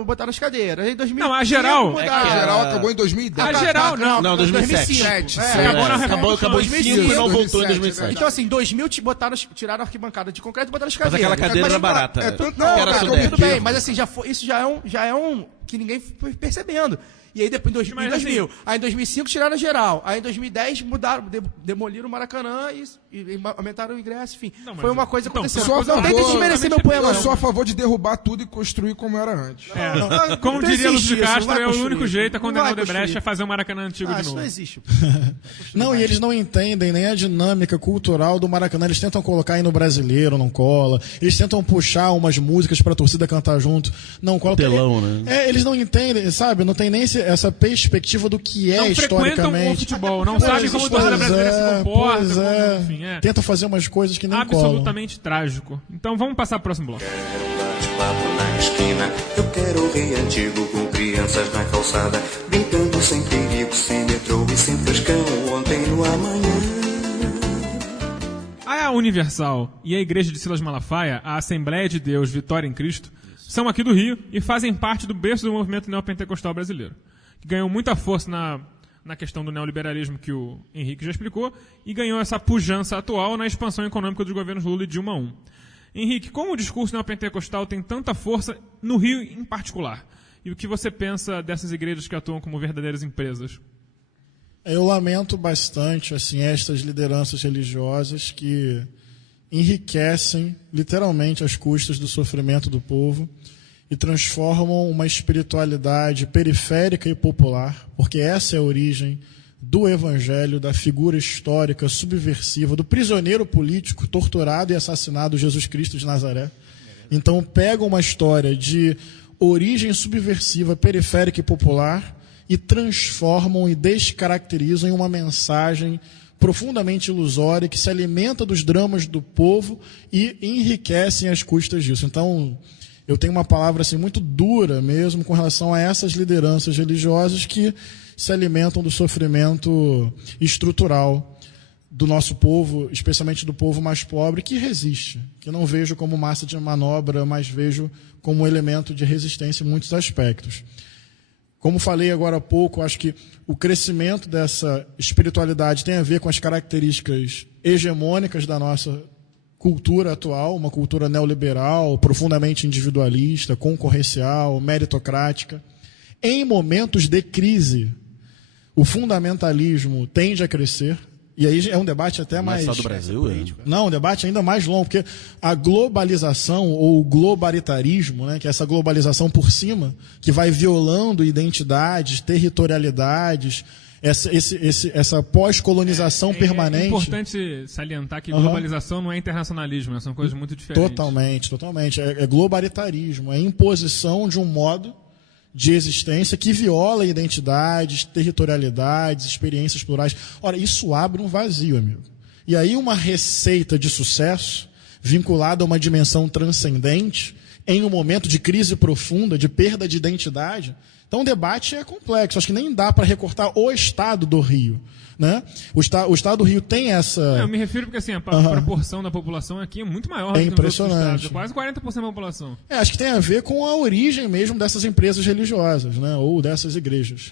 botaram as cadeiras. Em 2000 Não, a geral- mudaram. A geral acabou em 2010. A geral, não. Não, 2007. 2005. Acabou na Acabou em 5 e não 2005, voltou em 2007. Então, assim, em 2000 tiraram a arquibancada de concreto e botaram as Mas cadeiras. aquela cadeira era barata. é tudo- Não, que era cara, tudo tudo aqui. bem, mas assim, isso já é um que ninguém foi percebendo. E aí depois em Mas, 2000, assim, aí em 2005 tiraram a geral, aí em 2010 mudaram, demoliram o Maracanã e aumentaram o ingresso, enfim. Não, mas- Foi uma coisa então, acontecendo. sou a Não favor- tenta desmerecer meu poema, Eu não. sou a favor de derrubar tudo e construir como era antes. Como Não diria existe Lúcio isso, não Castro, vai é o construir. único jeito é Não condenar vai o Debrecht construir. a fazer o Maracanã antigo de Isso novo. não existe. Não, e eles não entendem nem a dinâmica cultural do Maracanã. Eles tentam colocar aí no brasileiro, não cola. Eles tentam puxar umas músicas pra torcida cantar junto, não cola. Telão, Porque- né? Eles não entendem, sabe? Não tem nem essa perspectiva do que é Não frequentam o historicamente. futebol, não sabem como a torcida brasileira se comporta, Pois é. como, enfim, é Tenta fazer umas coisas que nem absolutamente trágico. Então vamos passar pro próximo bloco. Bate-papo na esquina, eu quero o Rio Antigo com crianças na calçada, brincando sem perigo, sem metrô e sem frescão, ontem no amanhã. A Universal e a Igreja de Silas Malafaia, a Assembleia de Deus Vitória em Cristo, são aqui do Rio e fazem parte do berço do movimento neopentecostal brasileiro, que ganhou muita força na questão do neoliberalismo que o Henrique já explicou e ganhou essa pujança atual na expansão econômica dos governos Lula e Dilma I. Henrique, como o discurso neopentecostal tem tanta força no Rio em particular? E o que você pensa dessas igrejas que atuam como verdadeiras empresas? Eu lamento bastante estas lideranças religiosas que enriquecem literalmente às custas do sofrimento do povo e transformam uma espiritualidade periférica e popular, porque essa é a origem do evangelho, da figura histórica subversiva, do prisioneiro político torturado e assassinado Jesus Cristo de Nazaré. Então pegam uma história de origem subversiva, periférica e popular e transformam e descaracterizam em uma mensagem profundamente ilusória que se alimenta dos dramas do povo e enriquecem às custas disso. Então, eu tenho uma palavra muito dura mesmo com relação a essas lideranças religiosas que se alimentam do sofrimento estrutural do nosso povo, especialmente do povo mais pobre, que resiste, que não vejo como massa de manobra, mas vejo como elemento de resistência em muitos aspectos. Como falei agora há pouco, acho que o crescimento dessa espiritualidade tem a ver com as características hegemônicas da nossa cultura atual, uma cultura neoliberal, profundamente individualista, concorrencial, meritocrática. Em momentos de crise, o fundamentalismo tende a crescer. E aí é um debate até mais... Não é só do Brasil, Não, um debate ainda mais longo, porque a globalização ou o globalitarismo, né, que é essa globalização por cima, que vai violando identidades, territorialidades, essa pós-colonização permanente. É importante salientar que globalização não é internacionalismo, né, são coisas muito diferentes. Totalmente. É globalitarismo, é imposição de um modo de existência que viola identidades, territorialidades, experiências plurais. Ora, isso abre um vazio, amigo. E aí uma receita de sucesso, vinculada a uma dimensão transcendente, em um momento de crise profunda, de perda de identidade. Então o debate é complexo. Acho que nem dá para recortar o estado do Rio. Né? O estado do Rio tem essa... Eu me refiro porque a proporção da população aqui é muito maior do que nos outros estados. É quase 40% da população. Acho que tem a ver com a origem mesmo dessas empresas religiosas, né? Ou dessas igrejas.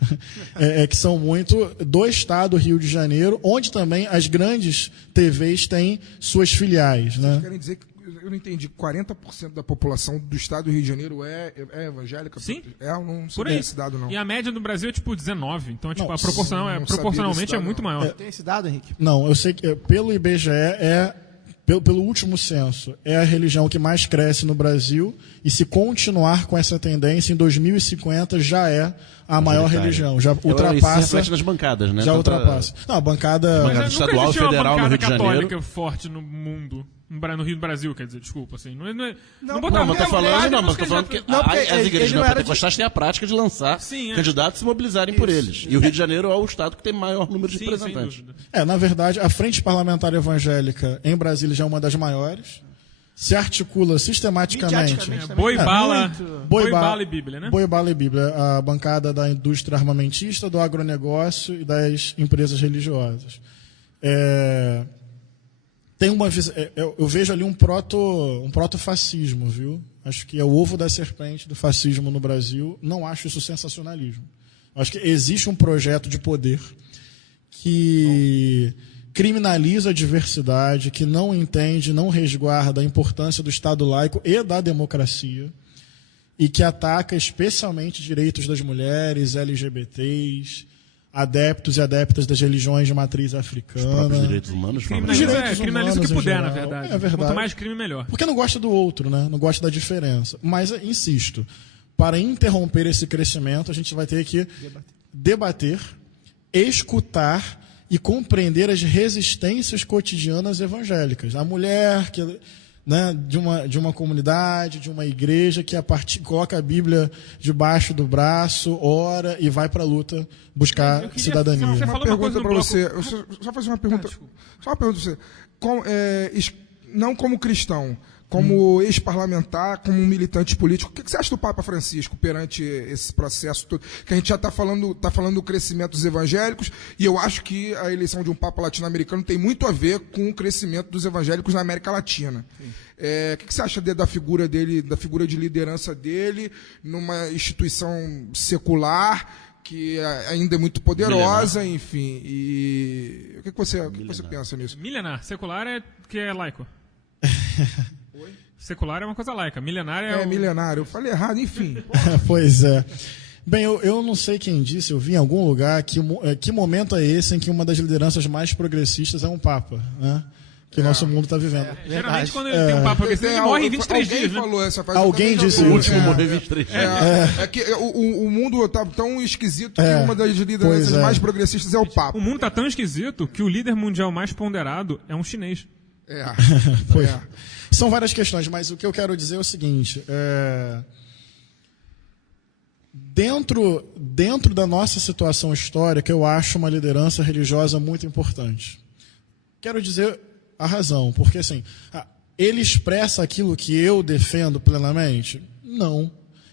Que são muito do estado do Rio de Janeiro, onde também as grandes TVs têm suas filiais. Né? Vocês querem dizer que eu não entendi, 40% da população do estado do Rio de Janeiro é evangélica? Sim. Eu não Por sabia aí. esse dado, não. E a média do Brasil é 19. Então, Não, a proporcionalmente é muito maior. Tem esse dado, Henrique? Não, eu sei que pelo IBGE pelo último censo, é a religião que mais cresce no Brasil e se continuar com essa tendência, em 2050 já é a maior religião. Já ultrapassa... Isso reflete nas bancadas, né? Já ultrapassa. Não, a bancada... Mas nunca estadual, existiu uma federal, no bancada Rio de Janeiro. católica forte no mundo. No Rio do Brasil, quer dizer, desculpa, assim. Não Não, mas tô falando que as igrejas neopentecostais têm a prática de lançar candidatos e se mobilizarem por eles. E o Rio de Janeiro é o estado que tem maior número de representantes. Na verdade, a Frente Parlamentar Evangélica em Brasília já é uma das maiores. Se articula sistematicamente. Boi, bala e Bíblia, né? Boi, bala e Bíblia. A bancada da indústria armamentista, do agronegócio e das empresas religiosas. Tem uma eu vejo ali um protofascismo, viu? Acho que é o ovo da serpente do fascismo no Brasil. Não acho isso sensacionalismo. Acho que existe um projeto de poder que criminaliza a diversidade, que não entende, não resguarda a importância do Estado laico e da democracia, e que ataca especialmente direitos das mulheres, LGBTs, adeptos e adeptas das religiões de matriz africana. Os próprios direitos humanos. Criminaliza o que puder, na verdade. É verdade. Quanto mais crime, melhor. Porque não gosta do outro, né? Não gosta da diferença. Mas, insisto, para interromper esse crescimento, a gente vai ter que debater, escutar e compreender as resistências cotidianas evangélicas. A mulher que... Né, de uma comunidade, de uma igreja que coloca a Bíblia debaixo do braço, ora e vai para a luta buscar cidadania. Uma pergunta para você. Só fazer uma pergunta. Só uma pergunta para você. não como cristão, como ex-parlamentar, como um militante político, o que você acha do Papa Francisco perante esse processo todo? Que a gente já está falando do crescimento dos evangélicos, e eu acho que a eleição de um Papa latino-americano tem muito a ver com o crescimento dos evangélicos na América Latina. O que você acha da figura dele, da figura de liderança dele, numa instituição secular, que ainda é muito poderosa, enfim. E o que você pensa nisso? Milenar. Secular é que é laico. Secular é uma coisa laica. Milenar é milenário. Eu falei errado, enfim. Pois é. Bem, eu não sei quem disse, eu vi em algum lugar que momento é esse em que uma das lideranças mais progressistas é um Papa, né? Que o nosso mundo está vivendo. Geralmente, quando ele tem um Papa progressista, ele morre em 23 dias, né? Falou essa frase, alguém disse O isso. último morreu em 23 dias. É que o mundo está tão esquisito que uma das lideranças mais progressistas é o Papa. O mundo está tão esquisito que o líder mundial mais ponderado é um chinês. São várias questões, mas o que eu quero dizer é o seguinte: dentro da nossa situação histórica, eu acho uma liderança religiosa muito importante. Quero dizer a razão, porque assim, ele expressa aquilo que eu defendo plenamente? Não.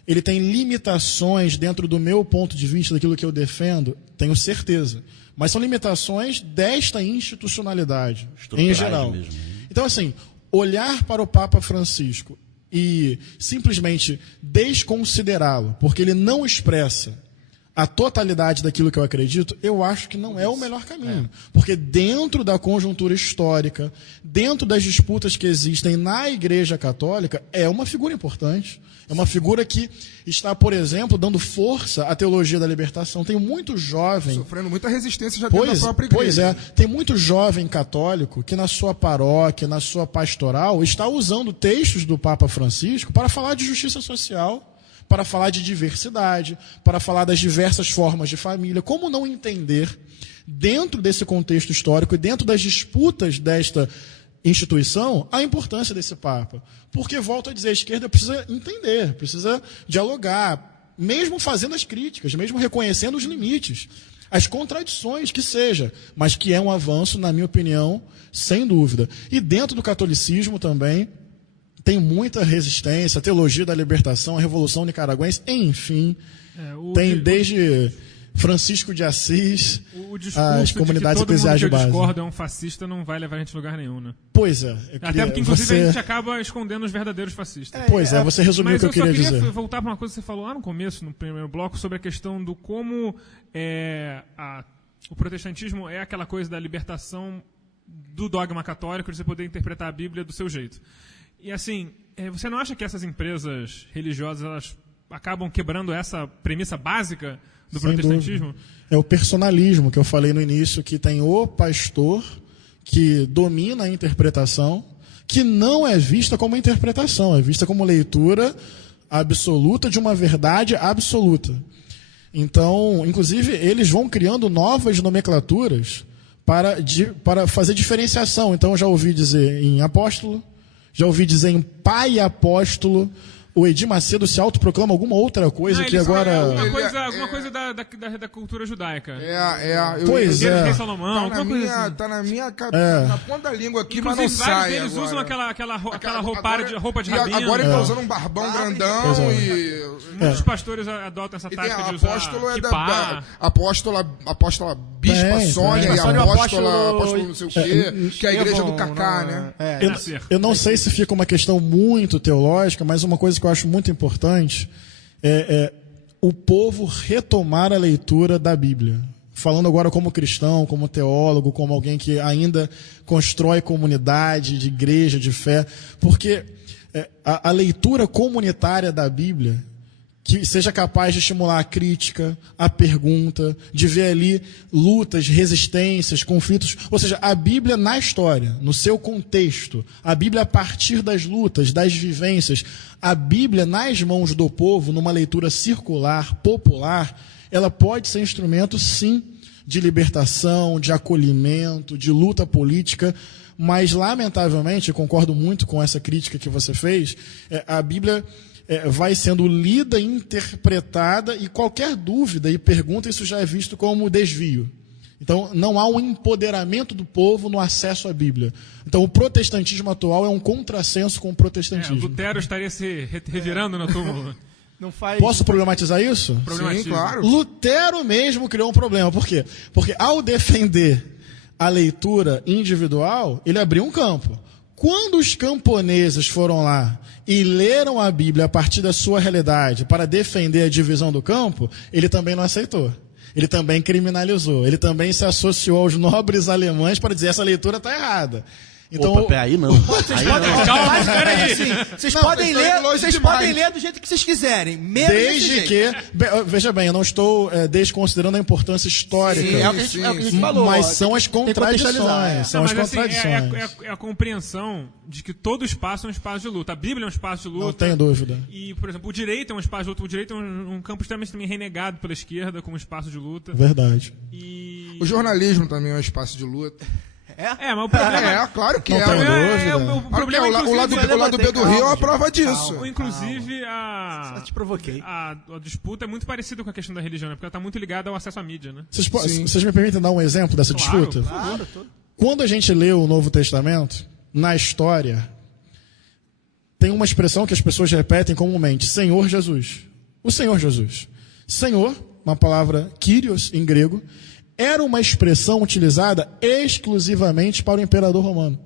Ele tem limitações dentro do meu ponto de vista daquilo que eu defendo? Tenho certeza. Mas são limitações desta institucionalidade, em geral. Mesmo. Então, assim, olhar para o Papa Francisco e simplesmente desconsiderá-lo, porque ele não expressa a totalidade daquilo que eu acredito, eu acho que não é o melhor caminho. Porque dentro da conjuntura histórica, dentro das disputas que existem na Igreja Católica, é uma figura importante. É uma figura que está, por exemplo, dando força à teologia da libertação. Tem muito jovem... Sofrendo muita resistência já dentro da própria igreja. Pois é. Tem muito jovem católico que na sua paróquia, na sua pastoral, está usando textos do Papa Francisco para falar de justiça social, para falar de diversidade, para falar das diversas formas de família. Como não entender, dentro desse contexto histórico e dentro das disputas desta instituição, a importância desse Papa? Porque, volto a dizer, a esquerda precisa entender, precisa dialogar, mesmo fazendo as críticas, mesmo reconhecendo os limites, as contradições que seja, mas que é um avanço, na minha opinião, sem dúvida. E dentro do catolicismo também, tem muita resistência, a teologia da libertação, a Revolução Nicaragüense, enfim, tem desde Francisco de Assis, as comunidades eclesiais de base. O discurso de que todo mundo que eu discordo é um fascista não vai levar a gente a lugar nenhum, né? Pois é. Até porque, inclusive, a gente acaba escondendo os verdadeiros fascistas. Você resumiu o que eu queria dizer. Mas eu só queria voltar para uma coisa que você falou lá no começo, no primeiro bloco, sobre a questão do como o protestantismo é aquela coisa da libertação do dogma católico, de você poder interpretar a Bíblia do seu jeito. E assim, você não acha que essas empresas religiosas elas acabam quebrando essa premissa básica do protestantismo? Dúvida. É o personalismo que eu falei no início, que tem o pastor que domina a interpretação, que não é vista como interpretação, é vista como leitura absoluta de uma verdade absoluta. Então, inclusive, eles vão criando novas nomenclaturas para fazer diferenciação. Então, eu já ouvi dizer em apóstolo, já ouvi dizer em pai apóstolo. O Edir Macedo se autoproclama alguma outra coisa que agora... Alguma coisa da cultura judaica. Pois é. Rei Salomão, tá na minha cabeça, na ponta da língua aqui, inclusive, mas não sai. Vários deles usam aquela roupa de rabino. Agora ele tá usando um barbão grandão e... Muitos pastores adotam essa tática de usar kippah. Apóstola Bispa Sônia e apóstolo não sei o quê, que é a igreja do Cacá, né? Eu não sei se fica uma questão muito teológica, mas uma coisa que eu acho muito importante é o povo retomar a leitura da Bíblia. Falando agora como cristão, como teólogo, como alguém que ainda constrói comunidade de igreja, de fé, porque a leitura comunitária da Bíblia, que seja capaz de estimular a crítica, a pergunta, de ver ali lutas, resistências, conflitos. Ou seja, a Bíblia na história, no seu contexto, a Bíblia a partir das lutas, das vivências, a Bíblia nas mãos do povo, numa leitura circular, popular, ela pode ser instrumento, sim, de libertação, de acolhimento, de luta política, mas, lamentavelmente, eu concordo muito com essa crítica que você fez, a Bíblia... vai sendo lida, interpretada, e qualquer dúvida e pergunta, isso já é visto como desvio. Então, não há um empoderamento do povo no acesso à Bíblia. Então, o protestantismo atual é um contrassenso com o protestantismo. Lutero estaria se revirando no túmulo. Não faz... Posso problematizar isso? Sim, claro. Lutero mesmo criou um problema. Por quê? Porque ao defender a leitura individual, ele abriu um campo. Quando os camponeses foram lá e leram a Bíblia a partir da sua realidade para defender a divisão do campo, ele também não aceitou. Ele também criminalizou. Ele também se associou aos nobres alemães para dizer essa leitura está errada. Então, Opa, aí não. Aí não. Calma, peraí. Vocês podem ler do jeito que vocês quiserem. Desde que... Veja bem, eu não estou desconsiderando a importância histórica. Sim, é o que a gente falou. Mas são as contradições. São as contradições. É a compreensão de que todo espaço é um espaço de luta. A Bíblia é um espaço de luta. Não tenho dúvida. E, por exemplo, o direito é um espaço de luta. O direito é um campo extremamente também renegado pela esquerda como espaço de luta. Verdade. E... O jornalismo também é um espaço de luta. mas o problema... Claro que Não é. tenho dúvida. O problema, o lado B do Rio é uma prova disso. Inclusive, Só te provoquei. a disputa é muito parecida com a questão da religião, né? Porque ela está muito ligada ao acesso à mídia, né? Vocês me permitem dar um exemplo dessa disputa? Claro. Quando a gente lê o Novo Testamento, na história, tem uma expressão que as pessoas repetem comumente: Senhor Jesus. O Senhor Jesus. Senhor, uma palavra Kyrios em grego, era uma expressão utilizada exclusivamente para o imperador romano.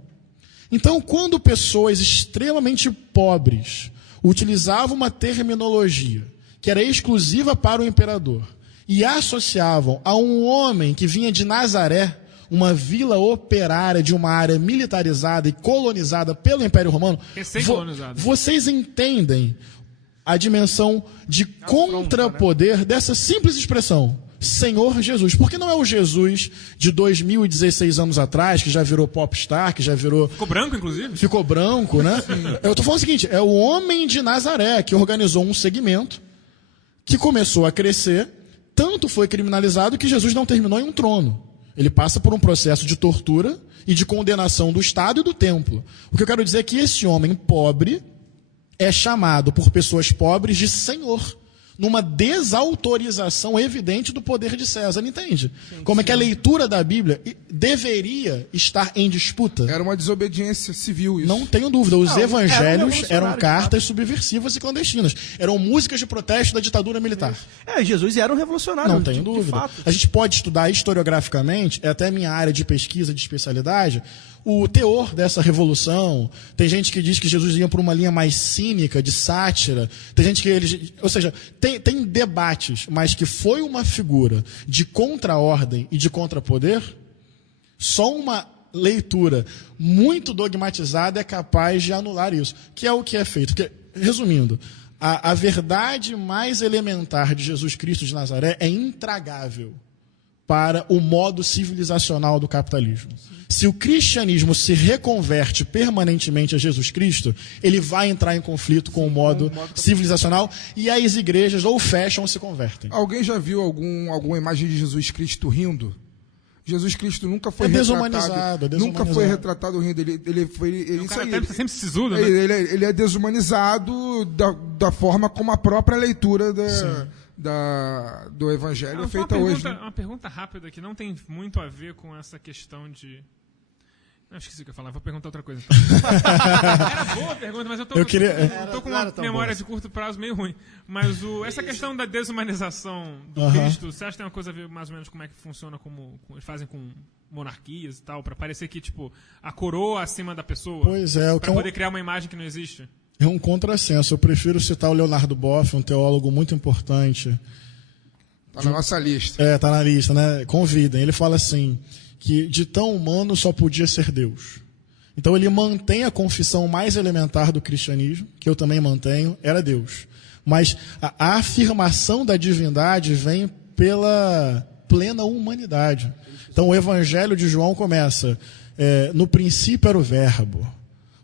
Então, quando pessoas extremamente pobres utilizavam uma terminologia que era exclusiva para o imperador e associavam a um homem que vinha de Nazaré, uma vila operária de uma área militarizada e colonizada pelo Império Romano, vocês entendem a dimensão de contrapoder dessa simples expressão, Senhor Jesus. Porque não é o Jesus de 2016 anos atrás, que já virou popstar, que já virou... Ficou branco, inclusive? Ficou branco, né? Eu estou falando o seguinte, é o homem de Nazaré que organizou um segmento que começou a crescer, tanto foi criminalizado que Jesus não terminou em um trono. Ele passa por um processo de tortura e de condenação do Estado e do templo. O que eu quero dizer é que esse homem pobre é chamado por pessoas pobres de Senhor, numa desautorização evidente do poder de César, entende? Como é que a leitura da Bíblia deveria estar em disputa? Era uma desobediência civil isso. Não tenho dúvida. Os evangelhos eram cartas subversivas e clandestinas. Eram músicas de protesto da ditadura militar. Jesus era um revolucionário. Não tenho dúvida. A gente pode estudar historiograficamente, é até minha área de pesquisa, de especialidade, o teor dessa revolução. Tem gente que diz que Jesus ia por uma linha mais cínica, de sátira. Tem gente que ou seja, tem debates, mas que foi uma figura de contra-ordem e de contra-poder, só uma leitura muito dogmatizada é capaz de anular isso. Que é o que é feito. Porque, resumindo, a verdade mais elementar de Jesus Cristo de Nazaré é intragável para o modo civilizacional do capitalismo. Se o cristianismo se reconverte permanentemente a Jesus Cristo, ele vai entrar em conflito com o modo civilizacional e as igrejas ou fecham ou se convertem. Alguém já viu alguma imagem de Jesus Cristo rindo? Jesus Cristo nunca foi desumanizado. Nunca foi retratado rindo. Ele sempre sisudo, né? Ele é desumanizado da forma como a própria leitura do Evangelho é feita hoje. Uma pergunta rápida que não tem muito a ver com essa questão de... Não, esqueci o que eu ia falar, vou perguntar outra coisa. Então. Era boa a pergunta, mas eu tô com uma memória de curto prazo meio ruim. Mas essa questão da desumanização do Cristo, você acha que tem uma coisa a ver mais ou menos como é que funciona, como eles fazem com monarquias e tal, para parecer que tipo a coroa acima da pessoa? Pois é. Para poder criar uma imagem que não existe? É um contrassenso. Eu prefiro citar o Leonardo Boff, um teólogo muito importante. Está na nossa lista. Está na lista, né? Convidem. Ele fala assim, que de tão humano só podia ser Deus. Então ele mantém a confissão mais elementar do cristianismo, que eu também mantenho, era Deus. Mas a afirmação da divindade vem pela plena humanidade. Então o Evangelho de João começa, no princípio era o Verbo.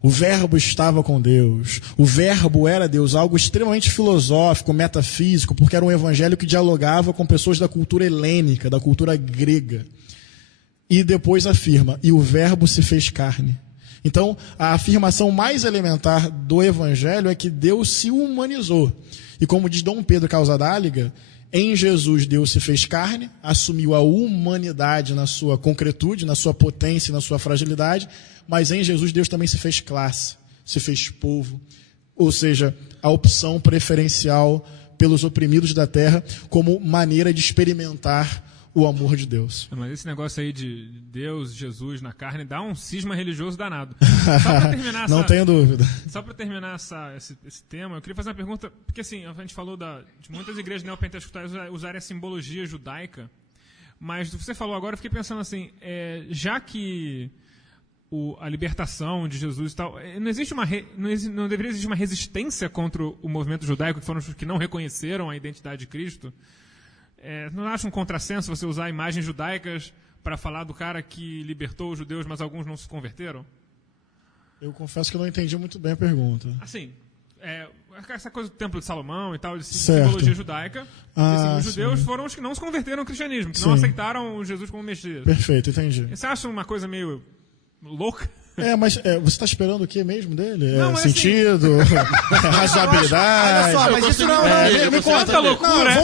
O Verbo estava com Deus. O Verbo era Deus. Algo extremamente filosófico, metafísico, porque era um evangelho que dialogava com pessoas da cultura helênica, da cultura grega. E depois afirma, e o Verbo se fez carne. Então, a afirmação mais elementar do evangelho é que Deus se humanizou. E como diz Dom Pedro Causadáliga, Em Jesus, Deus se fez carne, assumiu a humanidade na sua concretude, na sua potência, na sua fragilidade, mas em Jesus, Deus também se fez classe, se fez povo, ou seja, a opção preferencial pelos oprimidos da terra como maneira de experimentar o amor de Deus. Mas esse negócio aí de Deus, Jesus na carne, dá um cisma religioso danado. Só pra terminar Não tenho dúvida. Só para terminar esse tema, eu queria fazer uma pergunta, porque assim, a gente falou de muitas igrejas neopentecostais usarem a simbologia judaica, mas você falou agora, eu fiquei pensando assim, já que a libertação de Jesus e tal, não deveria existir uma resistência contra o movimento judaico, que foram os que não reconheceram a identidade de Cristo? Não acha um contrassenso você usar imagens judaicas para falar do cara que libertou os judeus, mas alguns não se converteram? Eu confesso que eu não entendi muito bem a pergunta. Assim, essa coisa do Templo de Salomão e tal, de Certo. simbologia judaica, os judeus foram os que não se converteram ao cristianismo, que não aceitaram Jesus como Messias. Perfeito, entendi. Você acha uma coisa meio louca? Mas você está esperando o que mesmo dele? Não, mas sentido? Razoabilidade? Olha só, mas isso não me conta. Tanta loucura,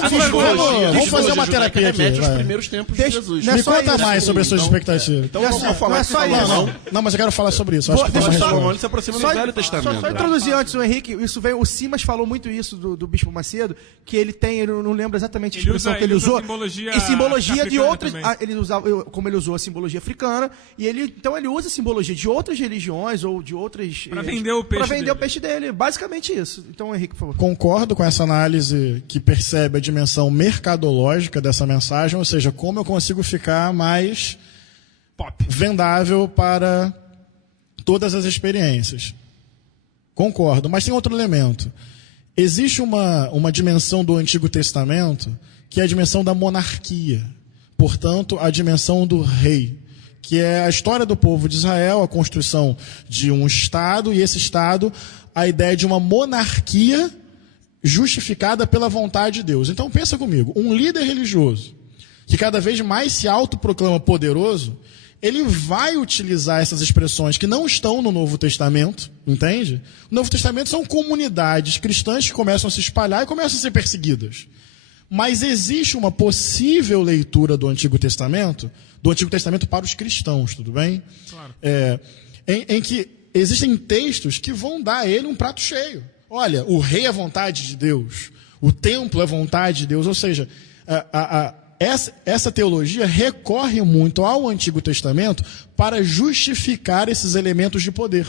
Vamos fazer uma terapia aqui. remete aos primeiros tempos de Jesus. não é Me só conta isso. mais sobre as suas expectativas. Então Não é vamos só- falar não é que só Salomão- isso. Não, mas eu quero falar sobre isso. Acho que tem deixa uma eu só- Salomão, resposta. ele se aproxima Só- do Velho Testamento. Só introduzir antes o Henrique, isso vem, o Simas falou muito isso do Bispo Macedo, que ele tem, eu não lembro exatamente a Ele expressão usa- que ele ele usa usou. simbologia E simbologia de africana outras. também. Ele usava, como ele usou a simbologia africana, então ele usa simbologia de outras religiões ou de outras. Pra vender o peixe Pra vender dele. o peixe dele. Basicamente isso. Então, Henrique, por favor. Concordo com essa análise que percebe a dimensão mercadológica dessa mensagem, ou seja, como eu consigo ficar mais Pop. vendável para todas as experiências. Concordo, mas tem outro elemento. Existe uma dimensão do Antigo Testamento que é a dimensão da monarquia, portanto, a dimensão do rei, que é a história do povo de Israel, a construção de um Estado, e esse Estado, a ideia de uma monarquia justificada pela vontade de Deus. Então pensa comigo, um líder religioso que cada vez mais se autoproclama poderoso, ele vai utilizar essas expressões que não estão no Novo Testamento, entende? No Novo Testamento são comunidades cristãs que começam a se espalhar e começam a ser perseguidas. Mas existe uma possível leitura do Antigo Testamento para os cristãos, tudo bem? Claro. Em que existem textos que vão dar a ele um prato cheio. Olha, o rei é vontade de Deus, o templo é vontade de Deus, ou seja, essa teologia recorre muito ao Antigo Testamento para justificar esses elementos de poder.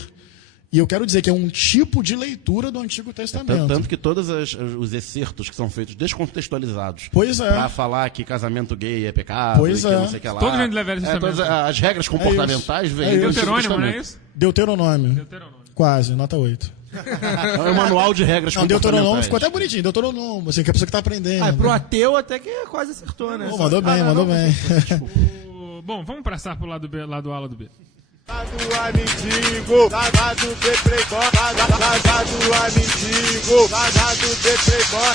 E eu quero dizer que é um tipo de leitura do Antigo Testamento. Tanto que todos os excertos que são feitos descontextualizados Pois é. para falar que casamento gay é pecado, Pois e que é. não sei o que lá. Todos vêm do Velho Testamento. Todas as regras comportamentais vêm do Antigo Deuterônimo, não é Testamento. isso? Deuteronômio. Deuteronômio. Quase, nota 8. É um manual de regras Não, Deuteronômio comportamentais. ficou até bonitinho. Deuteronômio, assim, que a pessoa que está aprendendo. Pro ateu até que quase acertou, né? Pô, mandou bem, mandou bem. Bom, vamos passar pro lado B, lado A, lado B. Lado A mendigo, lado B playboy, lado A mendigo, lado B playboy,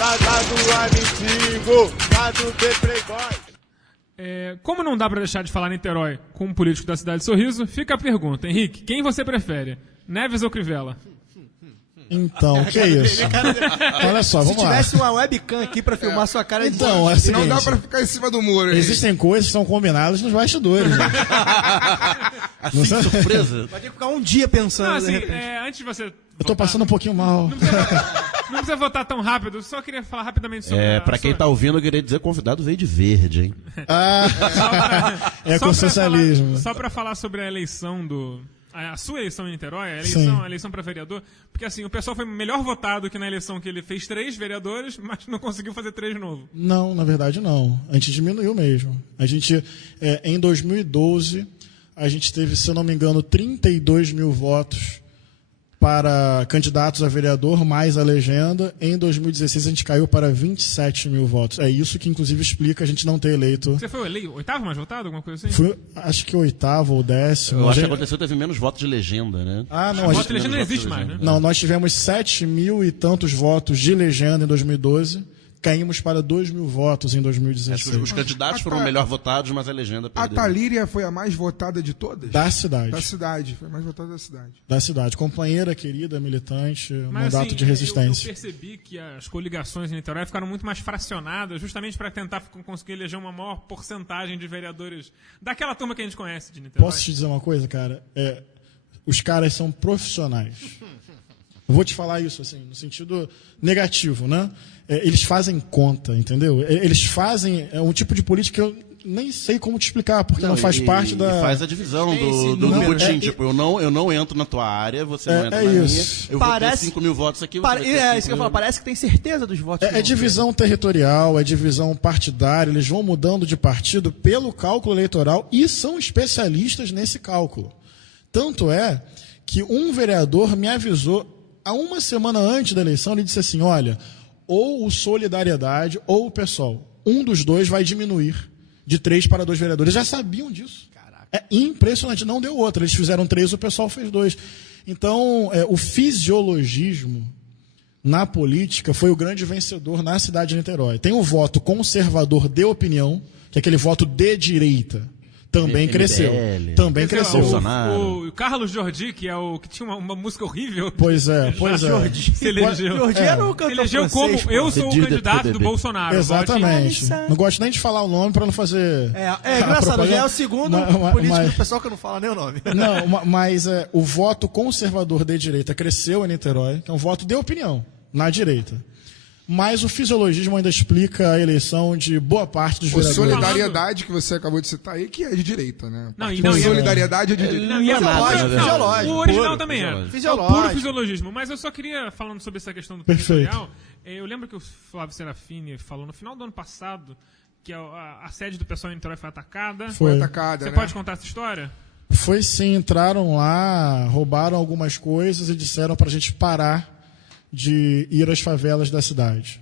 lado A mendigo, lado B playboy. Como não dá pra deixar de falar Niterói com um político da cidade de Sorriso, fica a pergunta. Henrique, quem você prefere? Neves ou Crivella? Então, que isso? Olha só, Se vamos lá. tivesse uma webcam aqui pra filmar sua cara de Então, é o Não dá seguinte, pra ficar em cima do muro. hein? existem coisas que são combinadas nos bastidores. Né? Assim, surpresa. Vai ter que ficar um dia pensando. Não, de assim, repente. antes de você... Eu tô passando um pouquinho mal. Não precisa votar tão rápido, só queria falar rapidamente sobre... Pra quem tá ouvindo, eu queria dizer que o convidado veio de verde, hein? É com socialismo. Só pra falar sobre a eleição a sua eleição em Niterói, a Sim. eleição para vereador, porque assim, o pessoal foi melhor votado que na eleição que ele fez 3 vereadores, mas não conseguiu fazer 3 de novo. Não, na verdade não. A gente diminuiu mesmo. A gente, em 2012, a gente teve, se eu não me engano, 32 mil votos para candidatos a vereador, mais a legenda. Em 2016, a gente caiu para 27 mil votos. É isso que, inclusive, explica a gente não ter eleito. Você foi o 8º mais votado, alguma coisa assim? Fui, acho que 8º ou 10º. Eu acho que aconteceu, teve menos votos de legenda, né? Ah, não. O A voto gente, de legenda não menos existe votos de mais, né? legenda. não, nós tivemos 7 mil e tantos votos de legenda em 2012. caímos para 2.000 votos em Acho 2016. que os candidatos foram melhor votados, mas a legenda A perdeu. Talíria foi a mais votada de todas? Da cidade. Da cidade, foi a mais votada da cidade. Da cidade. Companheira, querida, militante, Mas, mandato assim, de resistência. Eu percebi que as coligações em Niterói ficaram muito mais fracionadas, justamente para tentar conseguir eleger uma maior porcentagem de vereadores daquela turma que a gente conhece de Niterói. Posso te dizer uma coisa, cara? Os caras são profissionais. Eu vou te falar isso, assim, no sentido negativo, né? Eles fazem conta, entendeu? Eles fazem um tipo de política que eu nem sei como te explicar, porque não faz parte da... E faz a divisão Esse do número, butim. né? Tipo, eu não entro na tua área, você não entra na isso. minha. Eu vou ter 5 mil votos aqui, você vai ter 5 isso que eu mil. falo, parece que tem certeza dos votos. que É vão divisão territorial, é divisão partidária, eles vão mudando de partido pelo cálculo eleitoral e são especialistas nesse cálculo. Tanto é que um vereador me avisou há uma semana antes da eleição, ele disse assim, olha, ou o Solidariedade ou o PSOL, um dos dois vai diminuir de 3 para 2 vereadores. Eles já sabiam disso. Caraca. É impressionante, não deu outra. Eles fizeram 3, o PSOL fez 2. Então, o fisiologismo na política foi o grande vencedor na cidade de Niterói. Tem o voto conservador de opinião, que é aquele voto de direita. Também MBL. cresceu. Também Quer dizer, cresceu. Bolsonaro. o Carlos Jordi, que é o que tinha uma música horrível. Pois é, pois é. Se elegeu. Jordi era o cantor Elegeu francês, como pô. eu sou o Pedido candidato PDB. do Bolsonaro. Exatamente. Vote em- Não gosto nem de falar o nome para não fazer. É engraçado, propaganda. já é o segundo Mas- político mas- do pessoal que não fala nem o nome. Não, mas o voto conservador de direita cresceu em Niterói, que é um voto de opinião, na direita. Mas o fisiologismo ainda explica a eleição de boa parte dos O vereadores. Solidariedade que você acabou de citar aí, que é de direita, né? Não, e O não, e é- Solidariedade é de direita. Não, e é nada, lógico, né, não, fisiológico, o original puro, também fisiológico. é. Fisiológico. É o puro fisiologismo. Mas eu só queria, falando sobre essa questão do Perfeito. territorial, eu lembro que o Flávio Serafini falou no final do ano passado que a sede do pessoal em Niterói foi atacada. Foi Foi. atacada, Você né? pode contar essa história? Foi sim, entraram lá, roubaram algumas coisas e disseram para a gente parar de ir às favelas da cidade.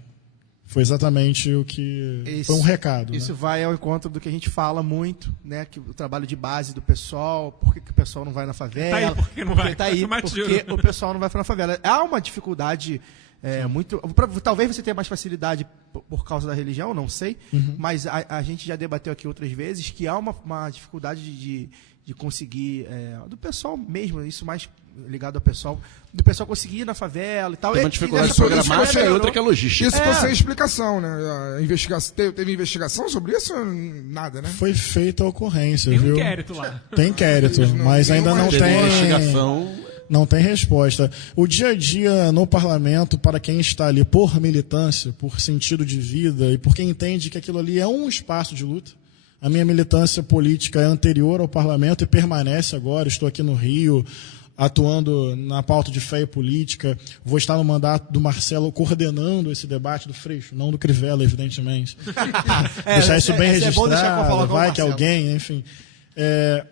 Foi exatamente o que... foi um recado. Isso né? vai ao encontro do que a gente fala muito, né? Que o trabalho de base do pessoal, por que o pessoal não vai na favela? Tá aí, por que não vai? Tá aí, Mais porque tiro. o pessoal não vai na favela. Há uma dificuldade muito... Talvez você tenha mais facilidade por causa da religião, não sei, mas a gente já debateu aqui outras vezes que há uma dificuldade de conseguir, do pessoal mesmo, isso mais ligado ao pessoal, do pessoal conseguir ir na favela e tal. Tem uma E dificuldade essa política programática e melhorou. outra que é logística. Isso foi sem explicação, né? A investigação, teve investigação sobre isso? Nada, né? Foi feita a ocorrência, Tem um viu? inquérito lá. Tem inquérito, mas ainda não Teve tem... investigação. Não tem resposta. O dia a dia no parlamento, para quem está ali por militância, por sentido de vida e por quem entende que aquilo ali é um espaço de luta. A minha militância política é anterior ao parlamento e permanece agora. Estou aqui no Rio, atuando na pauta de fé e política. Vou estar no mandato do Marcelo coordenando esse debate do Freixo, não do Crivella, evidentemente. Deixar isso bem é bom deixar eu falar registrado, com o vai que Marcelo. alguém, enfim.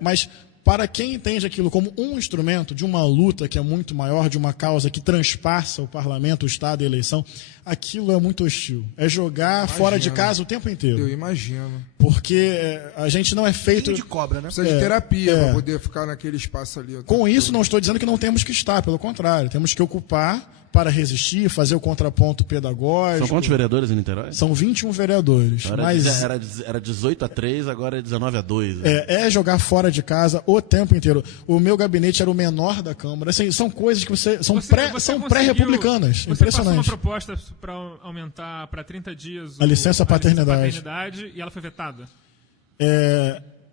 Mas para quem entende aquilo como um instrumento de uma luta que é muito maior, de uma causa que transpassa o parlamento, o Estado e a eleição, aquilo é muito hostil. É jogar fora de casa o tempo Eu inteiro. imagino. Porque a gente não é feito... Ninho de cobra, né? Precisa de terapia é. para poder ficar naquele espaço ali. Com isso, não estou dizendo que não temos que estar, pelo contrário. Temos que ocupar para resistir, fazer o contraponto pedagógico. São quantos vereadores em Niterói? São 21 vereadores. Mas Era 18-3, agora é 19-2. é jogar fora de casa o tempo inteiro. O meu gabinete era o menor da Câmara. Assim, são coisas que são Conseguiu- pré-republicanas. Você passou uma Impressionante. proposta para aumentar para 30 dias A licença paternidade. paternidade e ela foi vetada.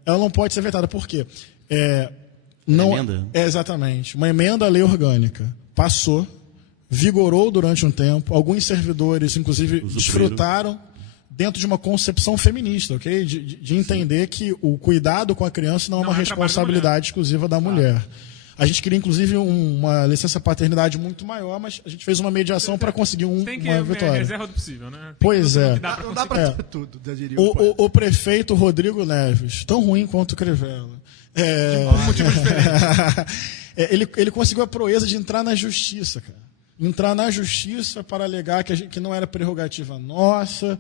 Ela não pode ser vetada. Por quê? Não, Emenda? Exatamente. Uma emenda à lei orgânica. Passou, vigorou durante um tempo. Alguns servidores, inclusive, Usufruíram. desfrutaram dentro de uma concepção feminista, ok? De entender que o cuidado com a criança não é uma é trabalho da responsabilidade exclusiva da mulher. A gente queria, inclusive, uma licença paternidade muito maior, mas a gente fez uma mediação para conseguir Tem que uma vitória. reserva do possível, né? Tem Pois tudo é. que dá pra Não dá conseguir. pra ter tudo, já diria o poeta. O prefeito Rodrigo Neves, tão ruim quanto o Crivella. Ele conseguiu a proeza de entrar na justiça, cara. Entrar na justiça para alegar que não era prerrogativa nossa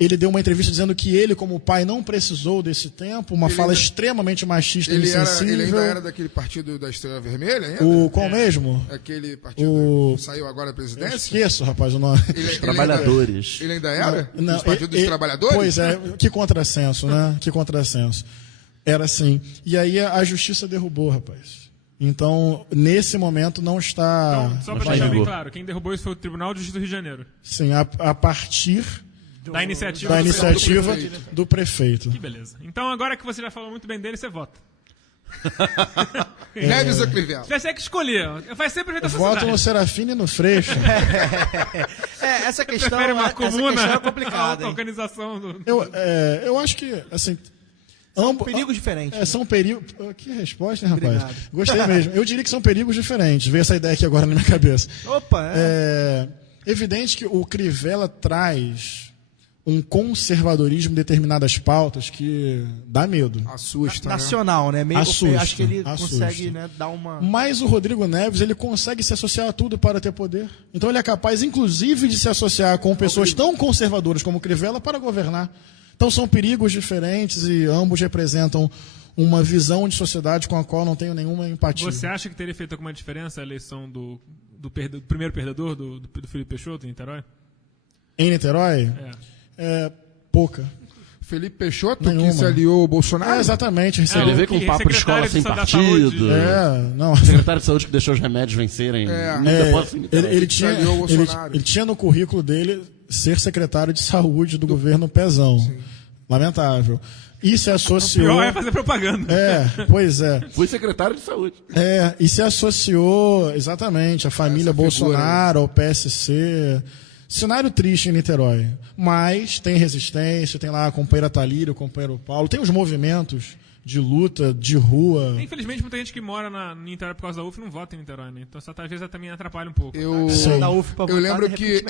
Ele deu uma entrevista dizendo que ele, como pai, não precisou desse tempo, uma fala extremamente machista e insensível. Ele ainda era daquele partido da Estrela Vermelha, ainda? Qual mesmo? Aquele partido que saiu agora da presidência? Eu esqueço, rapaz, o nome. Os trabalhadores. Ele ainda era? Não, Dos partidos dos trabalhadores? Pois é, que contrassenso, né? Que contrassenso. Era assim. E aí a justiça derrubou, rapaz. Então, nesse momento, não está... Então, só para deixar bem claro, quem derrubou isso foi o Tribunal de Justiça do Rio de Janeiro. Sim, a partir Da iniciativa, do prefeito. Que beleza. Então, agora que você já falou muito bem dele, você vota. Neves ou Crivella? Você tem que escolher. Faz sempre jeito da Voto sociedade. no Serafine e no Freixo. Essa questão, Prefere uma essa comuna questão é a complicada, hein? organização do... Eu acho que, assim... São perigos diferentes. São perigos... Que resposta, hein, rapaz? Obrigado. Gostei mesmo. Eu diria que são perigos diferentes. Veio essa ideia aqui agora na minha cabeça. Opa, É evidente que o Crivella traz um conservadorismo em determinadas pautas que dá medo. Assusta, né? nacional, né? Meio, Assusta, acho que ele assusta. consegue, né, dar uma... Mas o Rodrigo Neves, ele consegue se associar a tudo para ter poder. Então ele é capaz, inclusive, de se associar com pessoas tão conservadoras como o Crivella para governar. Então são perigos diferentes e ambos representam uma visão de sociedade com a qual não tenho nenhuma empatia. Você acha que teria feito alguma diferença a eleição do primeiro perdedor, do Felipe Peixoto, em Niterói? Em Niterói? Pouca. Felipe Peixoto, Nenhuma. que se aliou ao Bolsonaro? Exatamente. Ele veio com um papo de escola sem partido. Não. Secretário de Saúde que deixou os remédios vencerem. Ele tinha no currículo dele ser secretário de saúde do governo Pezão. Sim. Lamentável. E se associou... O pior é fazer propaganda. Pois é. Fui secretário de saúde. E se associou, exatamente, à família Bolsonaro, ao PSC. Cenário triste em Niterói. Mas tem resistência, tem lá a companheira Talírio, o companheiro Paulo, tem os movimentos de luta, de rua. Infelizmente, muita gente que mora em Niterói por causa da UF não vota em Niterói, né? Então, essa às vezes também atrapalha um pouco. Eu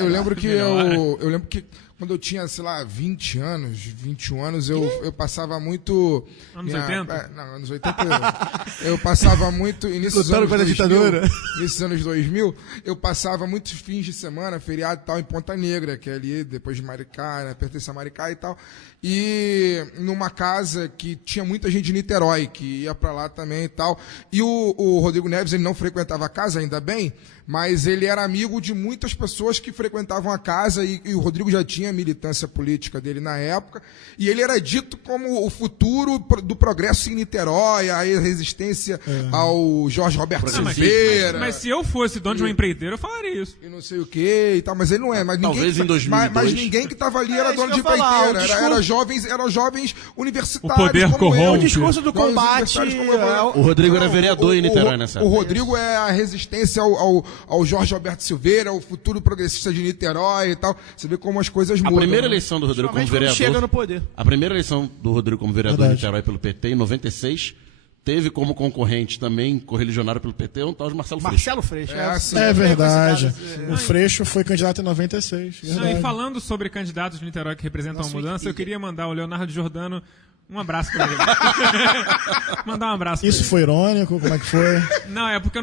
lembro que quando eu tinha, sei lá, 20 anos, 21 anos, eu passava muito... Anos 80? Não, anos 80 eu passava muito... Inícios anos 2000, eu passava muitos fins de semana, feriado e tal, em Ponta Negra, que é ali, depois de Maricá, né, pertence a Maricá e tal. E numa casa que tinha muita gente de Niterói, que ia pra lá também e tal. E o Rodrigo Neves, ele não frequentava a casa, ainda bem, mas ele era amigo de muitas pessoas que frequentavam a casa e o Rodrigo já tinha a militância política dele na época, e ele era dito como o futuro do progresso em Niterói, a resistência ao Jorge Roberto Silveira. Mas se eu fosse dono de uma empreiteira, eu falaria isso. E não sei o que e tal, mas ele não é. Mas talvez ninguém, em 2002. Mas ninguém que estava ali era dono de empreiteira, eram jovens universitários. O poder corrompe. O discurso do combate... O Rodrigo era vereador em Niterói nessa época. O Rodrigo é a resistência ao Jorge Roberto Silveira, ao futuro progressista de Niterói e tal. Você vê como as coisas mudam. A primeira eleição do Rodrigo como vereador... chega no poder. A primeira eleição do Rodrigo como vereador em Niterói pelo PT, em 96, teve como concorrente também, correligionário pelo PT, um tal de Marcelo Freixo. É verdade. O Freixo foi candidato em 96. E falando sobre candidatos de Niterói que representam a mudança, eu queria mandar o Leonardo Giordano um abraço pra ele. Mandar um abraço pra ele. Isso foi irônico? Como é que foi? Não, é porque a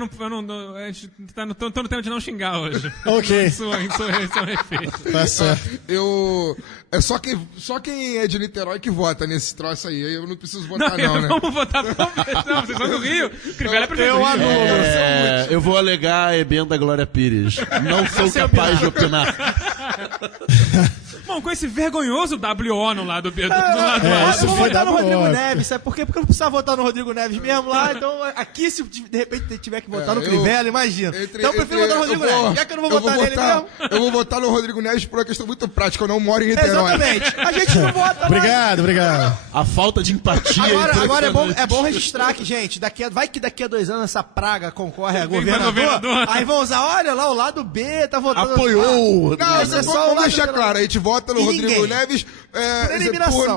gente tá no tempo de não xingar hoje. Ok. Isso é um efeito. Tá certo. É só quem é de Niterói que vota nesse troço aí. Eu não preciso votar, né? Vamos votar não, vocês são do Rio. Crivella é prefeito. Eu vou alegar a emenda Glória Pires. Não sou capaz de opinar. Bom, com esse vergonhoso WO no lado do Eu vou votar no Rodrigo ótimo. Neves, sabe por quê? Porque eu não precisava votar no Rodrigo Neves mesmo lá, então aqui se de repente tiver que votar no Crivella, imagina. Então eu prefiro votar no Rodrigo Neves, já que eu não vou votar nele mesmo. Eu vou votar no Rodrigo Neves por uma questão muito prática, eu não moro em Niterói. Exatamente, a gente não vota lá. Obrigado. A falta de empatia. Agora é bom registrar que, gente, vai que daqui a 2 anos essa praga concorre a governador, aí vão usar, olha lá, o lado B tá votando. Apoiou. Não, vamos deixar claro, a gente vota no Rodrigo Neves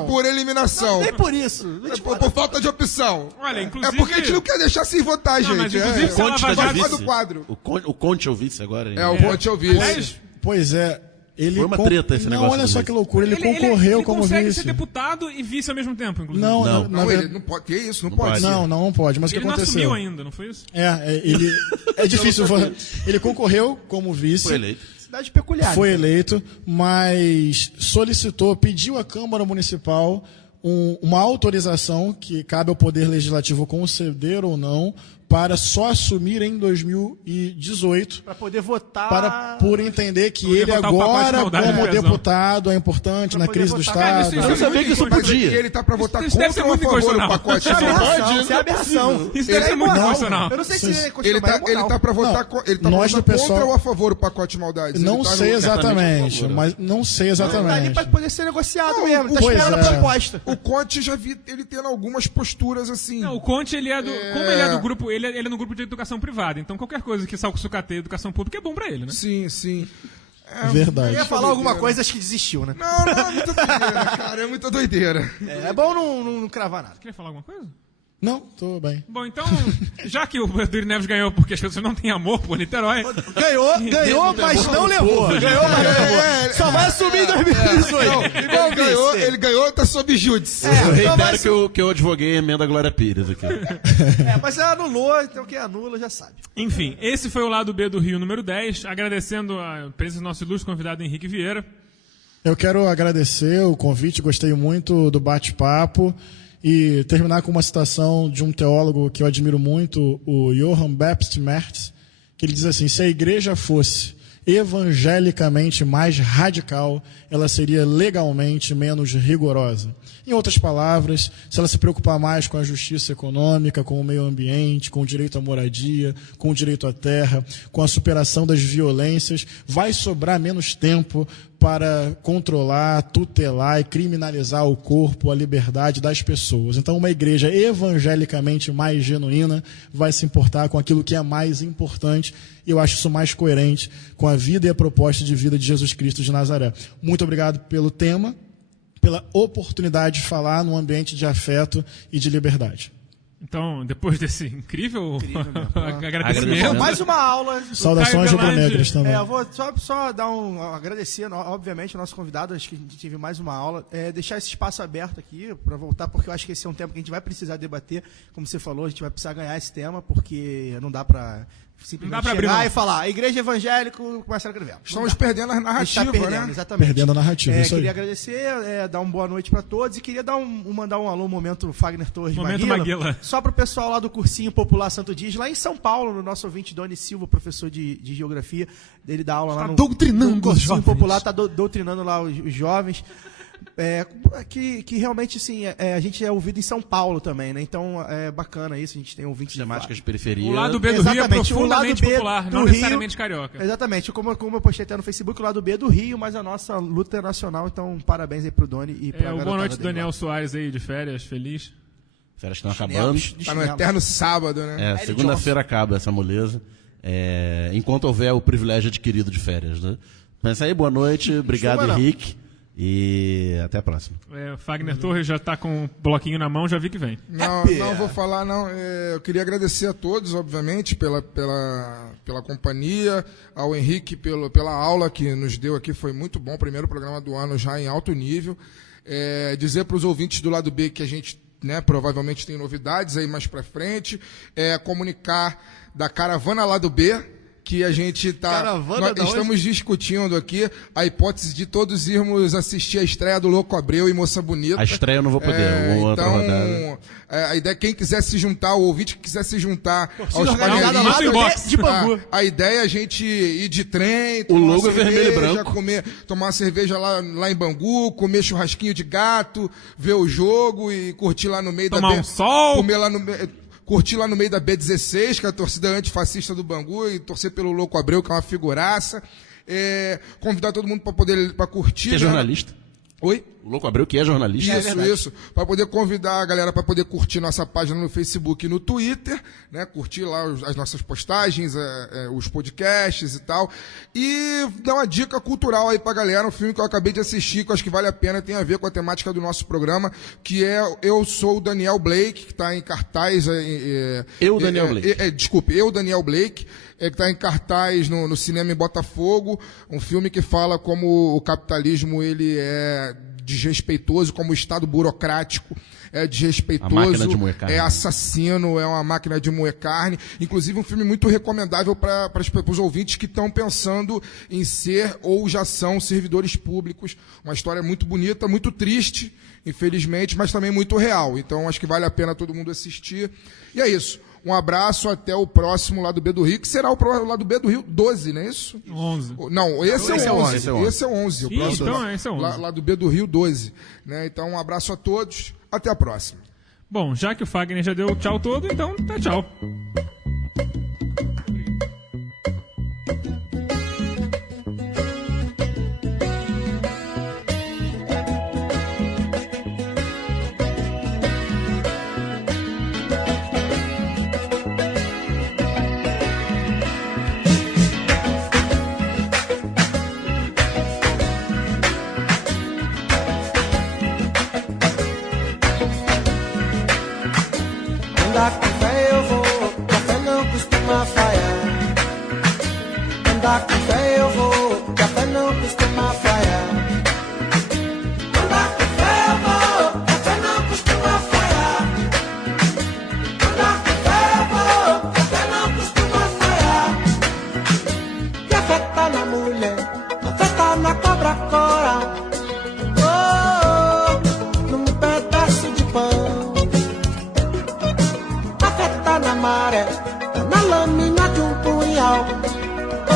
por eliminação. Não, nem por isso. Por falta de opção. Olha, inclusive... É porque a gente não quer deixar sem votar, gente. Mas, inclusive, O Conte tá de do vice. quadro. O Conte é o vice agora. O Conte é o vice. Pois é. Ele Foi uma treta esse negócio olha do só vice. que loucura, ele concorreu como vice. Ele consegue ser deputado e vice ao mesmo tempo, inclusive. Não, ele não pode. Que isso? Não pode. Não pode. Mas o que Ele não aconteceu? assumiu ainda, não foi isso? Ele é difícil. Ele concorreu como vice. Foi eleito. Cidade peculiar. Foi né? eleito, mas pediu à Câmara Municipal uma autorização que cabe ao Poder Legislativo conceder ou não para só assumir em 2018. Para poder votar. Por entender que Poder ele votar o pacote de agora, maldade como da prisão. deputado, é importante Pra na poder crise do votar. Cara, Estado. isso Eu não sabia que isso Mas podia. ele tá pra votar Isso deve ser contra ou a muito favor do inconstitucional. pacote? Isso é Não aberração. pode. Isso é aberração. Isso deve ser muito imoral. inconstitucional. Eu não sei se é constitucional, Ele mas é tá imoral. pra votar, ele tá pra nós votar do pessoal- contra ou a favor do pacote de maldades? Não Ele tá sei no- exatamente, favor. mas não sei Não, tá ali exatamente. para poder ser negociado Não, mesmo. Ele tá pois esperando é. a proposta. O Conte já vi ele tendo algumas posturas assim. Não, o Conte, ele é do. Como ele é do grupo, ele é no grupo de educação privada. Então qualquer coisa que sucateia a educação pública é bom pra ele, né? Sim, sim. Verdade. Eu ia falar doideira. alguma coisa, acho que desistiu, né? Não, é muita doideira, cara. É muita doideira. É bom não cravar nada. Queria falar alguma coisa? Não, tô bem. Bom, então, já que o Edir Neves ganhou porque as pessoas não têm amor por Niterói, Ganhou, mas não levou. Ganhou, mas não levou. Só vai assumir em 2018. Ele ganhou, tá sob júdice. Eu então vai reitero ser- que eu advoguei a emenda Glória Pires aqui. mas anulou, então quem anula já sabe. enfim, esse foi o lado B do Rio número 10, agradecendo a presença do nosso ilustre convidado Henrique Vieira. Eu quero agradecer o convite, gostei muito do bate-papo e terminar com uma citação de um teólogo que eu admiro muito, o Johann Baptist Merz, que ele diz assim: se a igreja fosse evangelicamente mais radical, ela seria legalmente menos rigorosa. Em outras palavras, se ela se preocupar mais com a justiça econômica, com o meio ambiente, com o direito à moradia, com o direito à terra, com a superação das violências, vai sobrar menos tempo para controlar, tutelar e criminalizar o corpo, a liberdade das pessoas. Então, uma igreja evangelicamente mais genuína vai se importar com aquilo que é mais importante, e eu acho isso mais coerente com a vida e a proposta de vida de Jesus Cristo de Nazaré. Muito obrigado pelo tema, pela oportunidade de falar num ambiente de afeto e de liberdade. Então, depois desse incrível, agradecimento, Agradecimento. Mais uma aula. Saudações Caio Belandi. rubro-negras também. Eu vou só dar agradecer, obviamente, ao nosso convidado. Acho que a gente teve mais uma aula. Deixar esse espaço aberto aqui para voltar, porque eu acho que esse é um tema que a gente vai precisar debater. Como você falou, a gente vai precisar ganhar esse tema, porque não dá para simplesmente Não dá pra abrir chegar mão. e falar igreja evangélico com Marcelo Crivella. Estamos perdendo a A gente narrativa, tá perdendo, né? exatamente. Perdendo a narrativa, isso aí. Queria agradecer, dar uma boa noite para todos e queria mandar um alô, momento Fagner Torres Momento Maguila, Maguila. só para o pessoal lá do Cursinho Popular Santo Dias, lá em São Paulo, no nosso ouvinte Doni Silva, professor de Geografia, ele dá aula lá no doutrinando no Cursinho os jovens. Popular, está doutrinando lá os jovens. Que realmente, assim, a gente é ouvido em São Paulo também, né? Então é bacana isso, a gente tem ouvintes Temáticas de o periferia. lado B do Rio é Exatamente, o profundamente lado B popular, do não Rio- necessariamente carioca. Exatamente, como eu postei até no Facebook, o lado B é do Rio, mas a nossa luta é nacional, então parabéns aí pro Doni e pra Boa garotada noite, dele Daniel lá. Soares aí, de férias, feliz. Férias estão acabando. Chinelos, de Tá no chinelo. eterno sábado, né? Segunda-feira acaba essa moleza. Enquanto houver o privilégio adquirido de férias, né? Mas aí, boa noite, obrigado, Costuma não. Henrique. E até a próxima. Fagner Torres já tá com o bloquinho na mão, já vi que vem. Não vou falar, não. Eu queria agradecer a todos, obviamente, pela companhia, ao Henrique pela aula que nos deu aqui, foi muito bom. Primeiro programa do ano já em alto nível. Dizer para os ouvintes do lado B que a gente, né, provavelmente tem novidades aí mais para frente. Comunicar da caravana lado B, que a gente Caravana da estamos discutindo aqui a hipótese de todos irmos assistir a estreia do Louco Abreu e Moça Bonita. A estreia eu não vou poder, uma outra rodada. A ideia, quem quiser se juntar, o ouvinte que quiser se juntar aos organizada lá Manda do inbox. B de Bangu. a ideia é a gente ir de trem, tomar logo uma é vermelho e cerveja, branco. tomar uma cerveja lá em Bangu, comer churrasquinho de gato, ver o jogo e curtir lá no meio Tomar da um sol. comer lá no curtir lá no meio da B16, que é a torcida antifascista do Bangu, e torcer pelo Louco Abreu, que é uma figuraça. Convidar todo mundo para curtir. Que é né? jornalista. Oi? O Louco Abreu, que é jornalista. Isso. Para poder convidar a galera para poder curtir nossa página no Facebook e no Twitter, né? Curtir lá as nossas postagens, os podcasts e tal. E dar uma dica cultural aí pra galera, um filme que eu acabei de assistir, que eu acho que vale a pena, tem a ver com a temática do nosso programa, que é Eu Sou o Daniel Blake, que está em cartaz... Daniel Blake. Desculpe, Eu, Daniel Blake, que está em cartaz no cinema em Botafogo, um filme que fala como o capitalismo ele é desrespeitoso, como o Estado burocrático é desrespeitoso, A máquina de moer carne. é assassino, é uma máquina de moer carne. Inclusive, um filme muito recomendável para os ouvintes que estão pensando em ser ou já são servidores públicos. Uma história muito bonita, muito triste, infelizmente, mas também muito real. Então, acho que vale a pena todo mundo assistir. E é isso. Um abraço, até o próximo Lado B do Rio, que será o Lado B do Rio 12, não é isso? 11. Não, esse é o 11. Esse é o 11. O Ih, próximo então esse é o 11. Lado B do Rio 12. Né? Então, um abraço a todos. Até a próxima. Bom, já que o Fagner já deu o tchau todo, então tá tchau. Andar com fé eu vou, café não costuma falhar. Andar com fé eu vou, café não costuma falhar. Andar com fé eu vou, café não costuma falhar. Andar com fé eu vou, café não costuma falhar. Café tá na mulher, café tá na cobra cora. Oh, num pedaço de pão. Tá na maré, tá na lâmina de um punhal. Oh,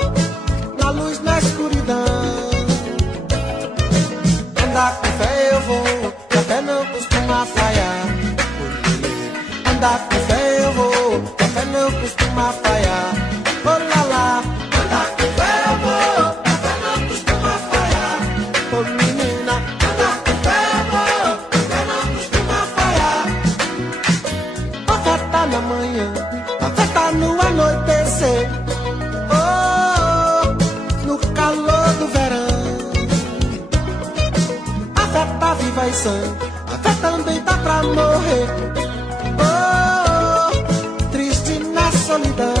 oh, na luz, na escuridão. Andar com fé eu vou, café não costuma falhar. Andar com fé eu vou, café não costuma falhar. Oh lá lá, andar com fé eu vou, café não costuma falhar. Oh menina, andar com fé eu vou, café não costuma falhar. A fé tá na manhã, a fé tá no anoitecer. Oh, oh, no calor do verão. A fé tá viva e sã, a fé também tá pra morrer. Oh, oh, triste na solidão.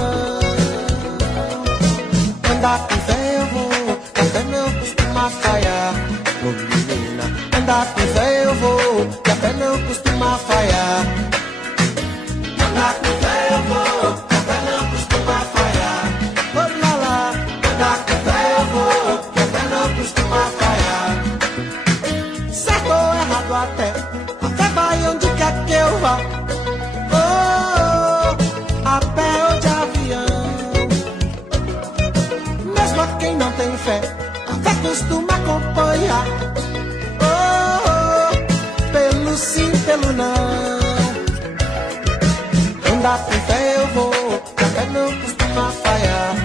Andar com fé eu vou, a fé não costuma falhar. Oh menina, andar com fé eu vou, que a fé não costuma falhar. Andar com fé eu vou, que a fé não costuma falhar. Oh lá lá, andar com fé eu vou, que a fé não costuma falhar. Certo ou errado até, a fé vai onde quer que eu vá. Oh, oh, a pé ou de avião. Mesmo a quem não tem fé, a fé costuma acompanhar. Oh, oh, pelo sim, pelo não. Andar com fé eu vou, que a fé não costuma falhar.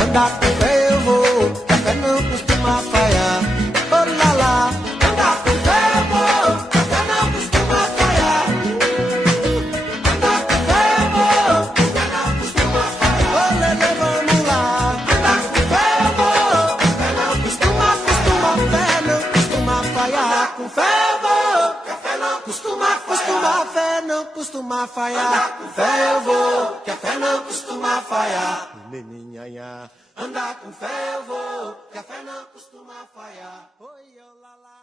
Andar com fé eu vou, que a fé não costuma falhar. Oh lá lá, andar com fé eu vou, que a fé não costuma falhar. Andar com fé eu vou, que a fé não costuma falhar. Oh lele, vamos lá. Andar com fé eu vou, que a fé não costuma falhar. Com fé eu vou, que a fé não costuma falhar. Fé não costuma falhar. Com fé eu vou, que a fé não costuma falhar. Andar com fé eu vou, que a fé não costuma falhar. Oi, oh, lá, lá.